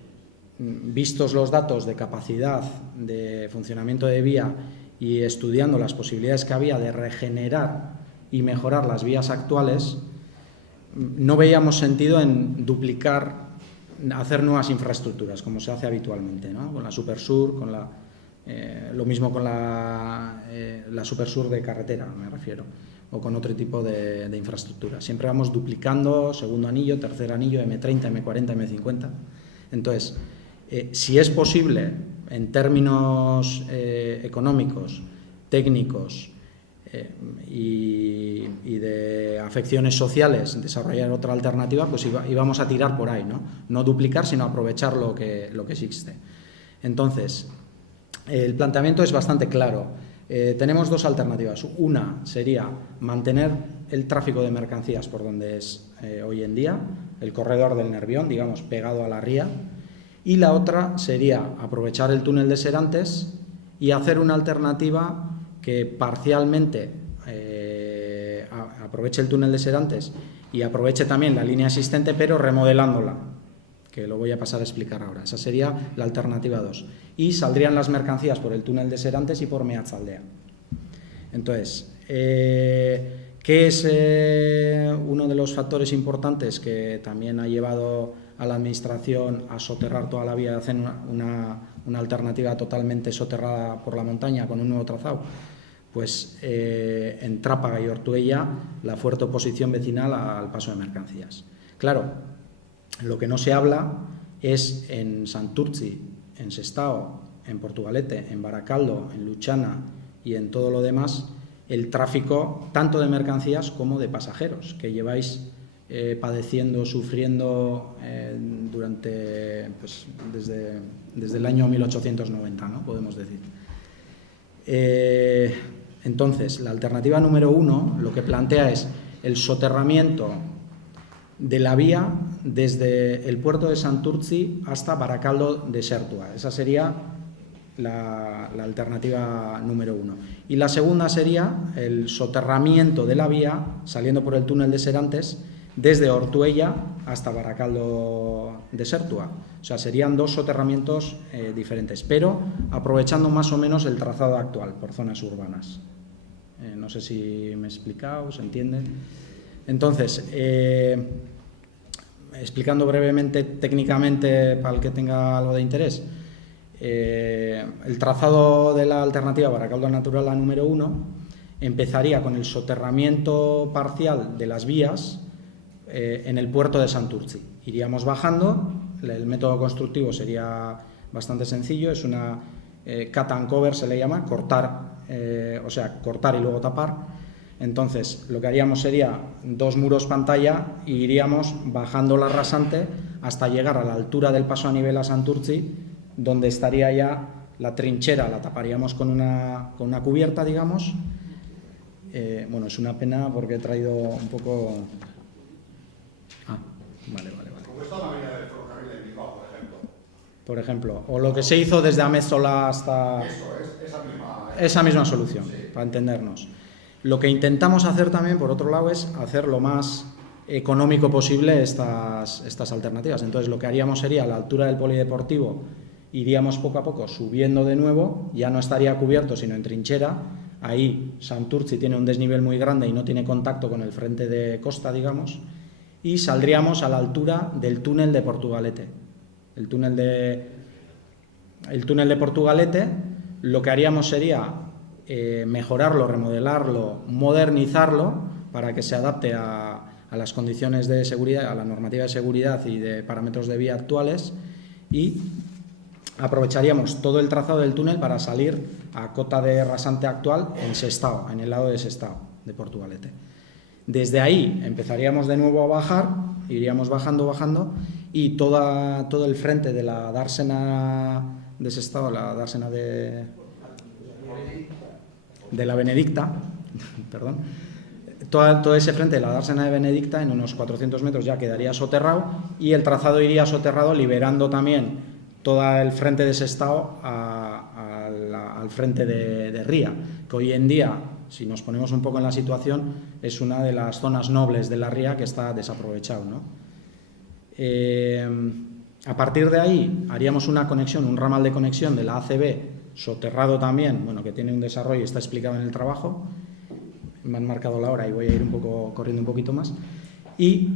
vistos los datos de capacidad de funcionamiento de vía y estudiando las posibilidades que había de regenerar y mejorar las vías actuales, no veíamos sentido en duplicar, hacer nuevas infraestructuras, como se hace habitualmente, ¿no? Con la Supersur, lo mismo con la Supersur de carretera, me refiero, o con otro tipo de infraestructura. Siempre vamos duplicando segundo anillo, tercer anillo, M30, M40, M50. Entonces, si es posible, en términos económicos, técnicos, y de afecciones sociales desarrollar otra alternativa, pues íbamos a tirar por ahí, no duplicar, sino aprovechar lo que existe. Entonces, el planteamiento es bastante claro. Tenemos dos alternativas. Una sería mantener el tráfico de mercancías por donde es hoy en día, el corredor del Nervión, digamos, pegado a la ría, y la otra sería aprovechar el túnel de Serantes y hacer una alternativa que parcialmente aproveche el túnel de Serantes y aproveche también la línea existente, pero remodelándola, que lo voy a pasar a explicar ahora. Esa sería la alternativa 2. Y saldrían las mercancías por el túnel de Serantes y por Meatzaldea. Entonces, ¿qué es uno de los factores importantes que también ha llevado a la Administración a soterrar toda la vía y hacer una alternativa totalmente soterrada por la montaña con un nuevo trazado? Pues en Trápaga y Ortuella la fuerte oposición vecinal al paso de mercancías. Claro, lo que no se habla es en Santurtzi, en Sestao, en Portugalete, en Baracaldo, en Luchana y en todo lo demás, el tráfico tanto de mercancías como de pasajeros, que lleváis padeciendo, sufriendo durante, pues, desde el año 1890, ¿no? Podemos decir. Entonces, la alternativa número 1 lo que plantea es el soterramiento de la vía desde el puerto de Santurtzi hasta Baracaldo de Sertua. Esa sería la alternativa número 1. Y la segunda sería el soterramiento de la vía saliendo por el túnel de Serantes desde Ortuella hasta Baracaldo de Sertua. O sea, serían dos soterramientos diferentes, pero aprovechando más o menos el trazado actual por zonas urbanas. No sé si me he explicado, ¿se entiende? Entonces, explicando brevemente, técnicamente, para el que tenga algo de interés, el trazado de la alternativa Baracaldo Natural, la número 1, empezaría con el soterramiento parcial de las vías en el puerto de Santurtzi. Iríamos bajando, el método constructivo sería bastante sencillo, es una cut and cover, se le llama, cortar y luego tapar. Entonces, lo que haríamos sería 2 muros pantalla e iríamos bajando la rasante hasta llegar a la altura del paso a nivel a Santurtzi, donde estaría ya la trinchera, la taparíamos con una cubierta, digamos. Bueno, es una pena porque he traído un poco... Vale. Como está la avenida del ferrocarril en Bilbao, por ejemplo. Por ejemplo, o lo que se hizo desde Amézola hasta... Eso es, esa misma solución, sí, para entendernos. Lo que intentamos hacer también, por otro lado, es hacer lo más económico posible estas alternativas. Entonces, lo que haríamos sería, a la altura del polideportivo, iríamos poco a poco subiendo de nuevo, ya no estaría cubierto, sino en trinchera. Ahí Santurtzi tiene un desnivel muy grande y no tiene contacto con el frente de costa, digamos, y saldríamos a la altura del túnel de Portugalete. El túnel de Portugalete, lo que haríamos sería mejorarlo, remodelarlo, modernizarlo para que se adapte a las condiciones de seguridad, a la normativa de seguridad y de parámetros de vía actuales, y aprovecharíamos todo el trazado del túnel para salir a cota de rasante actual en Sestao, en el lado de Sestao, de Portugalete. Desde ahí empezaríamos de nuevo a bajar, iríamos bajando, y todo el frente de la dársena de Sestao, la dársena de la Benedicta, perdón, todo ese frente de la dársena de Benedicta, en unos 400 metros ya quedaría soterrado, y el trazado iría soterrado, liberando también todo el frente de Sestao al frente de Ría, que hoy en día, si nos ponemos un poco en la situación, es una de las zonas nobles de la Ría que está desaprovechado, ¿no? A partir de ahí haríamos una conexión, un ramal de conexión de la ACB, soterrado también, bueno, que tiene un desarrollo y está explicado en el trabajo. Me han marcado la hora y voy a ir corriendo un poquito más. Y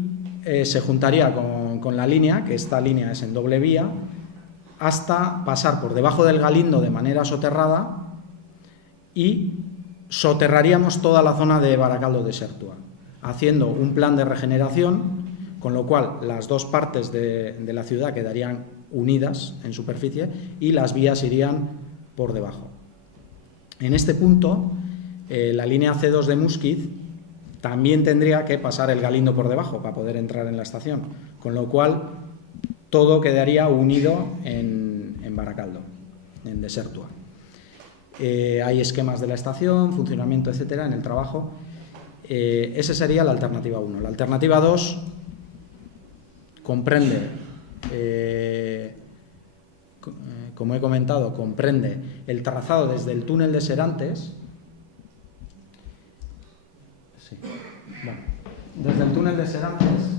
se juntaría con la línea, que esta línea es en doble vía, hasta pasar por debajo del Galindo de manera soterrada, y soterraríamos toda la zona de Baracaldo de Sertua, haciendo un plan de regeneración, con lo cual las dos partes de la ciudad quedarían unidas en superficie y las vías irían por debajo. En este punto la línea C2 de Muskiz también tendría que pasar el Galindo por debajo para poder entrar en la estación, con lo cual todo quedaría unido en Baracaldo, en Desertua. Hay esquemas de la estación, funcionamiento, etcétera, en el trabajo. Esa sería la alternativa 1. La alternativa 2 comprende, como he comentado, comprende el trazado desde el túnel de Serantes. Sí. Bueno, desde el túnel de Serantes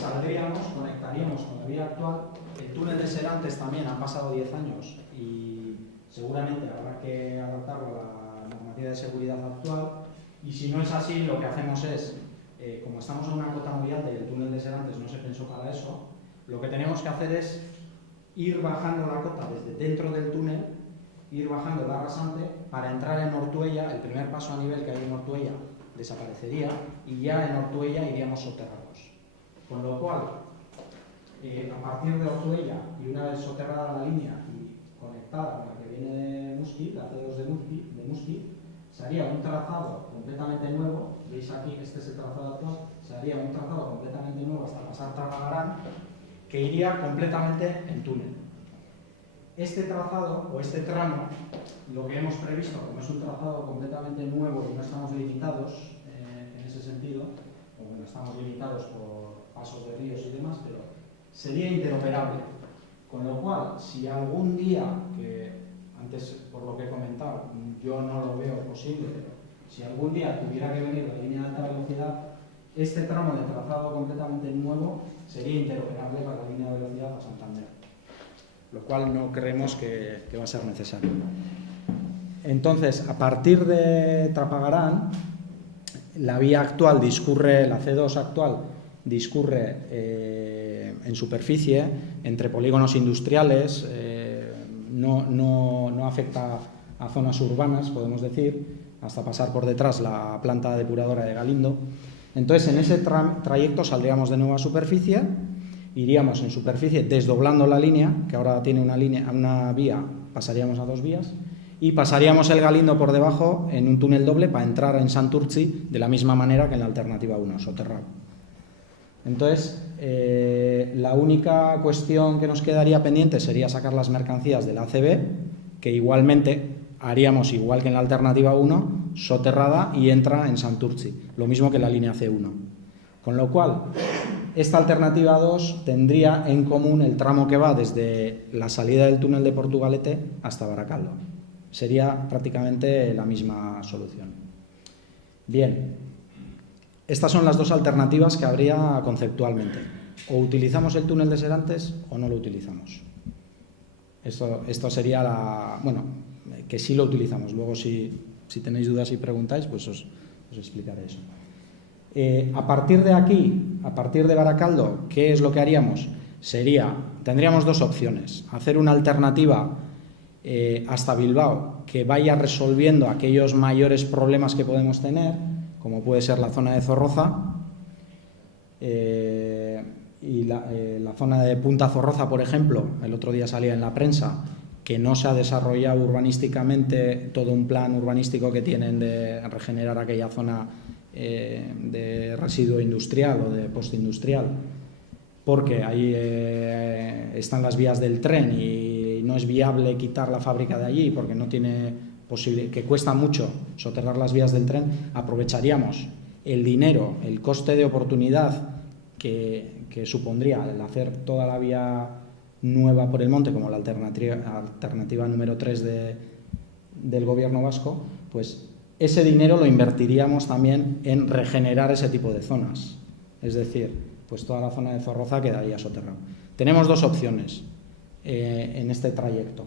saldríamos, conectaríamos con la vía actual. El túnel de Serantes también han pasado 10 años y seguramente habrá que adaptarlo a la normativa de seguridad actual. Y si no es así, lo que hacemos es, como estamos en una cota muy alta y el túnel de Serantes no se pensó para eso, lo que tenemos que hacer es ir bajando la cota desde dentro del túnel, ir bajando la rasante para entrar en Ortuella. El primer paso a nivel que hay en Ortuella desaparecería y ya en Ortuella iríamos soterrados. Con lo cual, a partir de Ortuella y una vez soterrada la línea y conectada con la que viene de Muskiz, la C2 de Muskiz, se haría un trazado completamente nuevo. Veis aquí, este es el trazado actual, se haría un trazado completamente nuevo hasta pasar Tragagarán, que iría completamente en túnel. Este trazado o este tramo, lo que hemos previsto, como es un trazado completamente nuevo y no estamos limitados en ese sentido, o bueno, estamos limitados por pasos de ríos y demás, pero sería interoperable. Con lo cual, si algún día, que antes por lo que he comentado, yo no lo veo posible, pero si algún día tuviera que venir la línea de alta velocidad, este tramo de trazado completamente nuevo sería interoperable para la línea de velocidad a Santander, lo cual no creemos que va a ser necesario. Entonces, a partir de Trapagarán, la vía actual discurre, la C2 actual discurre en superficie, entre polígonos industriales, no afecta a zonas urbanas, podemos decir, hasta pasar por detrás la planta depuradora de Galindo. Entonces, en ese trayecto saldríamos de nuevo a superficie, iríamos en superficie desdoblando la línea, que ahora tiene una vía, pasaríamos a 2 vías, y pasaríamos el Galindo por debajo en un túnel doble para entrar en Santurtzi de la misma manera que en la alternativa 1, soterrado. Entonces, la única cuestión que nos quedaría pendiente sería sacar las mercancías del ACB, que igualmente haríamos igual que en la alternativa 1, soterrada y entra en Santurtzi, lo mismo que la línea C1. Con lo cual, esta alternativa 2 tendría en común el tramo que va desde la salida del túnel de Portugalete hasta Baracaldo. Sería prácticamente la misma solución. Bien, estas son las dos alternativas que habría conceptualmente. O utilizamos el túnel de Serantes o no lo utilizamos. Esto sería bueno, que sí lo utilizamos. Luego, si tenéis dudas y preguntáis, pues os explicaré eso. A partir de aquí, a partir de Baracaldo, ¿qué es lo que haríamos? Tendríamos dos opciones. Hacer una alternativa hasta Bilbao que vaya resolviendo aquellos mayores problemas que podemos tener, como puede ser la zona de Zorroza y la zona de Punta Zorroza, por ejemplo. El otro día salía en la prensa que no se ha desarrollado urbanísticamente todo un plan urbanístico que tienen de regenerar aquella zona de residuo industrial o de postindustrial, porque ahí están las vías del tren y no es viable quitar la fábrica de allí porque no tiene posibilidad, que cuesta mucho soterrar las vías del tren. Aprovecharíamos el dinero, el coste de oportunidad que supondría el hacer toda la vía nueva por el monte, como la alternativa número 3 del gobierno vasco, pues ese dinero lo invertiríamos también en regenerar ese tipo de zonas. Es decir, pues toda la zona de Zorroza quedaría soterrada. Tenemos dos opciones en este trayecto.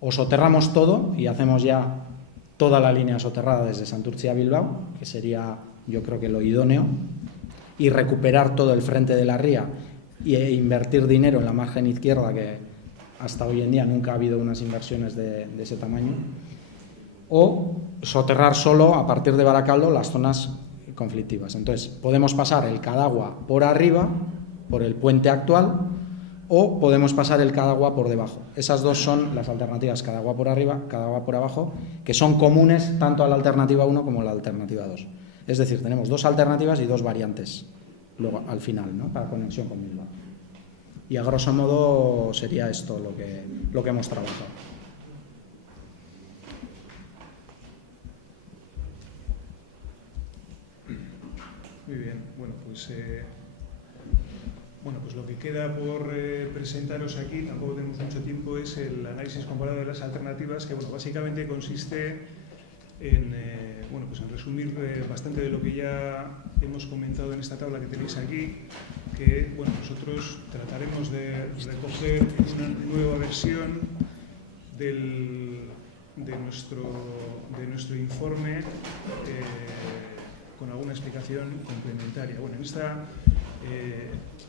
O soterramos todo y hacemos ya toda la línea soterrada desde Santurtzi a Bilbao, que sería, yo creo que lo idóneo, y recuperar todo el frente de la ría e invertir dinero en la margen izquierda, que hasta hoy en día nunca ha habido unas inversiones de ese tamaño. O soterrar solo a partir de Baracaldo las zonas conflictivas. Entonces, podemos pasar el Cadagua por arriba, por el puente actual, o podemos pasar el Cadagua por debajo. Esas dos son las alternativas, Cadagua por arriba, Cadagua por abajo, que son comunes tanto a la alternativa 1 como a la alternativa 2. Es decir, tenemos dos alternativas y dos variantes luego al final, ¿no?, para conexión con Bilbao. Y a grosso modo sería esto lo que hemos trabajado. Muy bien, bueno, pues lo que queda por presentaros aquí, tampoco tenemos mucho tiempo, es el análisis comparado de las alternativas, que básicamente consiste en resumir bastante de lo que ya hemos comentado en esta tabla que tenéis aquí, que nosotros trataremos de recoger una nueva versión de nuestro informe con alguna explicación complementaria. En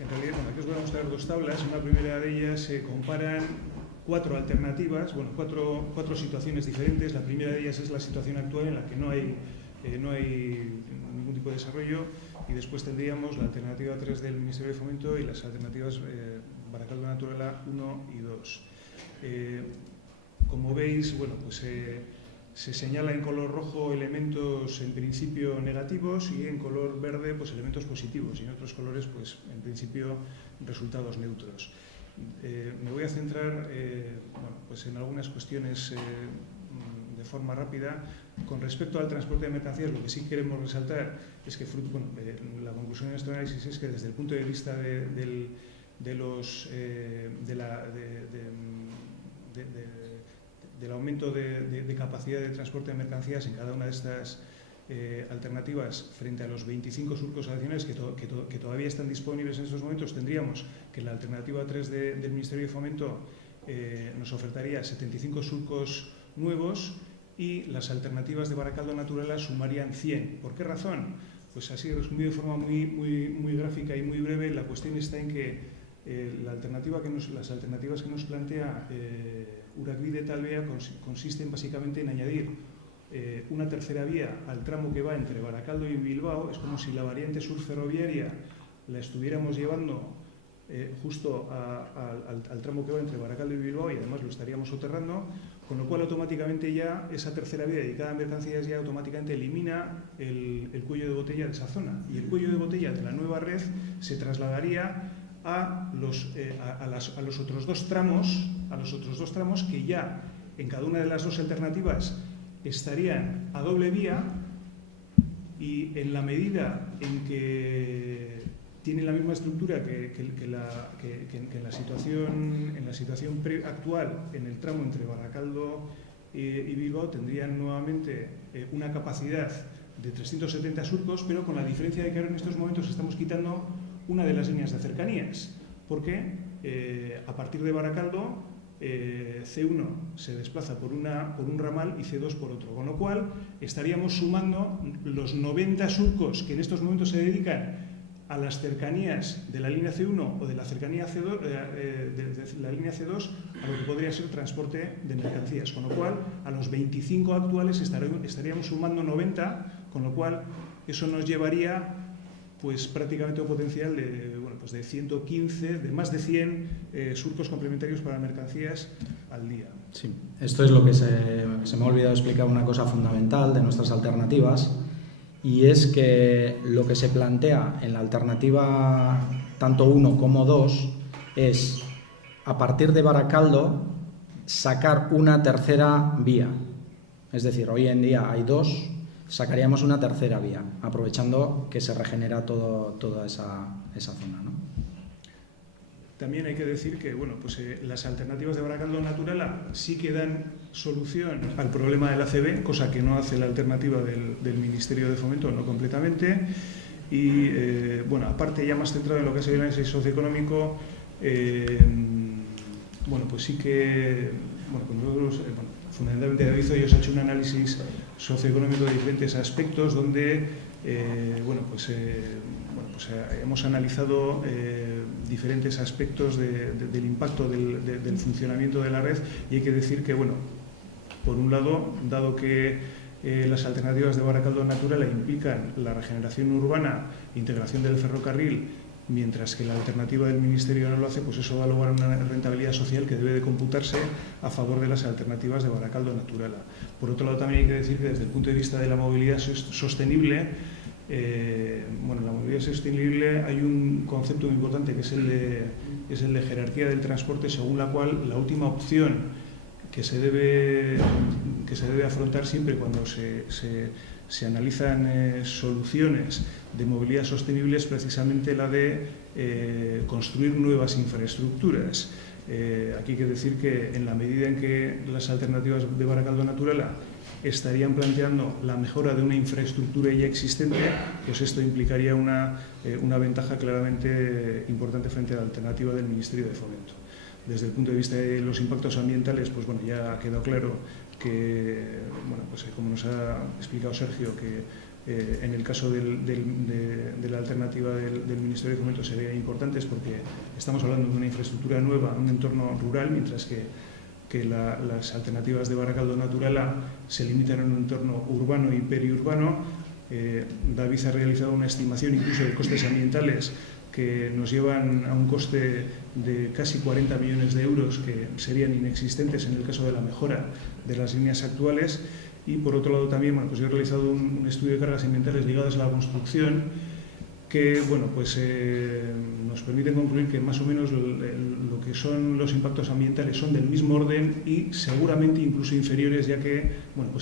realidad, aquí os voy a mostrar dos tablas. En la primera de ellas se comparan cuatro alternativas, cuatro situaciones diferentes. La primera de ellas es la situación actual en la que no hay ningún tipo de desarrollo, y después tendríamos la alternativa 3 del Ministerio de Fomento y las alternativas Barakaldo Naturala 1 y 2. Como veis, se señala en color rojo elementos en principio negativos y en color verde elementos positivos, y en otros colores en principio resultados neutros. Me voy a centrar en algunas cuestiones de forma rápida. Con respecto al transporte de mercancías, lo que sí queremos resaltar es que la conclusión de nuestro análisis es que desde el punto de vista del aumento de capacidad de transporte de mercancías en cada una de estas alternativas, frente a los 25 surcos adicionales que todavía están disponibles en estos momentos, tendríamos que la alternativa 3 del Ministerio de Fomento nos ofertaría 75 surcos nuevos, y las alternativas de Barakaldo Naturala sumarían 100. ¿Por qué razón? Pues así resumido de forma muy gráfica y muy breve, la cuestión está en que las alternativas que nos plantea Urakbide Talvea consisten básicamente en añadir una tercera vía al tramo que va entre Barakaldo y Bilbao. Es como si la variante sur ferroviaria la estuviéramos llevando justo al tramo que va entre Barakaldo y Bilbao, y además lo estaríamos soterrando, con lo cual automáticamente ya esa tercera vía dedicada a mercancías ya automáticamente elimina el cuello de botella de esa zona, y el cuello de botella de la nueva red se trasladaría a los otros dos tramos que ya en cada una de las dos alternativas estarían a doble vía, y en la medida en que tienen la misma estructura que en la situación actual, en el tramo entre Barakaldo y Bilbao, tendrían nuevamente una capacidad de 370 surcos, pero con la diferencia de que ahora en estos momentos estamos quitando una de las líneas de cercanías, porque a partir de Barakaldo C1 se desplaza por un ramal y C2 por otro, con lo cual estaríamos sumando los 90 surcos que en estos momentos se dedican a las cercanías de la línea C1 o de la cercanía C2, de la línea C2, a lo que podría ser transporte de mercancías, con lo cual a los 25 actuales estaríamos sumando 90, con lo cual eso nos llevaría prácticamente un potencial de 115, de más de 100 surcos complementarios para mercancías al día. Sí, esto es lo que se me ha olvidado explicar, una cosa fundamental de nuestras alternativas, y es que lo que se plantea en la alternativa tanto 1 como 2 es, a partir de Barakaldo, sacar una tercera vía. Es decir, hoy en día hay dos, sacaríamos una tercera vía, aprovechando que se regenera toda esa zona, ¿no? También hay que decir que las alternativas de Barakaldo Naturala sí que dan solución al problema del ACB, cosa que no hace la alternativa del Ministerio de Fomento, no completamente. Y aparte, ya más centrado en lo que es el análisis socioeconómico, sí que nosotros, fundamentalmente David Hoyos ha hecho un análisis socioeconómico de diferentes aspectos, donde hemos analizado diferentes aspectos del impacto del funcionamiento de la red, y hay que decir que, por un lado, dado que las alternativas de Barakaldo Naturala implican la regeneración urbana, integración del ferrocarril mientras que la alternativa del Ministerio no lo hace, pues eso da lugar a una rentabilidad social que debe de computarse a favor de las alternativas de Barakaldo Naturala. Por otro lado, también hay que decir que desde el punto de vista de la movilidad sostenible, la movilidad sostenible, hay un concepto muy importante que es el de jerarquía del transporte, según la cual la última opción que se debe afrontar siempre cuando se analizan soluciones de movilidad sostenible es precisamente la de construir nuevas infraestructuras. Aquí hay que decir que en la medida en que las alternativas de Barakaldo Naturala estarían planteando la mejora de una infraestructura ya existente, pues esto implicaría una ventaja claramente importante frente a la alternativa del Ministerio de Fomento. Desde el punto de vista de los impactos ambientales, pues bueno, ya ha quedado claro que, como nos ha explicado Sergio, que en el caso de la alternativa del Ministerio de Fomento serían importantes porque estamos hablando de una infraestructura nueva, un entorno rural, mientras que las alternativas de Barakaldo Naturala se limitan a un entorno urbano y periurbano. David ha realizado una estimación incluso de costes ambientales que nos llevan a un coste de casi 40 millones de euros que serían inexistentes en el caso de la mejora de las líneas actuales. Y por otro lado también, yo he realizado un estudio de cargas ambientales ligadas a la construcción que nos permiten concluir que más o menos lo que son los impactos ambientales son del mismo orden y seguramente incluso inferiores, ya que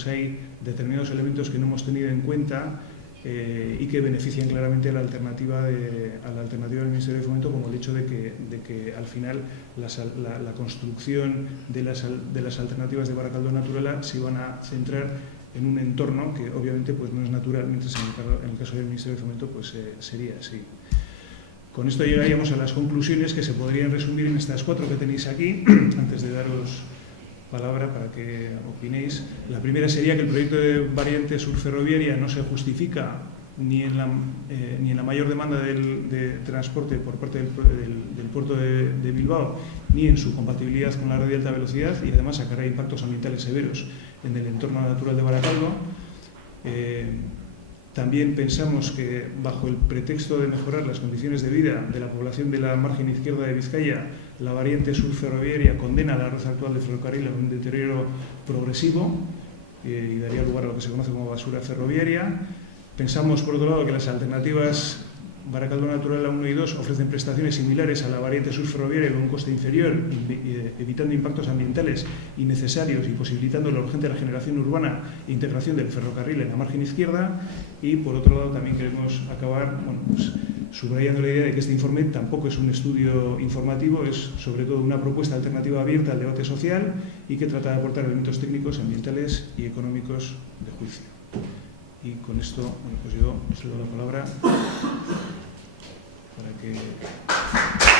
hay determinados elementos que no hemos tenido en cuenta y que benefician claramente a la alternativa del Ministerio de Fomento, como el hecho de que al final la construcción de las alternativas de Barakaldo Naturala se van a centrar en un entorno que obviamente no es natural, mientras en el caso del Ministerio de Fomento sería así. Con esto llegaríamos a las conclusiones que se podrían resumir en estas 4 que tenéis aquí, antes de daros palabra para que opinéis. La primera sería que el proyecto de variante sur ferroviaria no se justifica ni en la mayor demanda de transporte por parte del puerto de Bilbao, ni en su compatibilidad con la red de alta velocidad, y además sacará impactos ambientales severos en el entorno natural de Barakaldo. También pensamos que, bajo el pretexto de mejorar las condiciones de vida de la población de la margen izquierda de Vizcaya, la variante sur ferroviaria condena la red actual de ferrocarril a un deterioro progresivo y daría lugar a lo que se conoce como basura ferroviaria. Pensamos, por otro lado, que las alternativas Barakaldo Naturala 1 y 2 ofrecen prestaciones similares a la variante sur ferroviaria con un coste inferior, evitando impactos ambientales innecesarios y posibilitando la urgente regeneración urbana e integración del ferrocarril en la margen izquierda. Y, por otro lado, también queremos acabar subrayando la idea de que este informe tampoco es un estudio informativo, es sobre todo una propuesta alternativa abierta al debate social y que trata de aportar elementos técnicos, ambientales y económicos de juicio. Y con esto, yo os doy la palabra para que...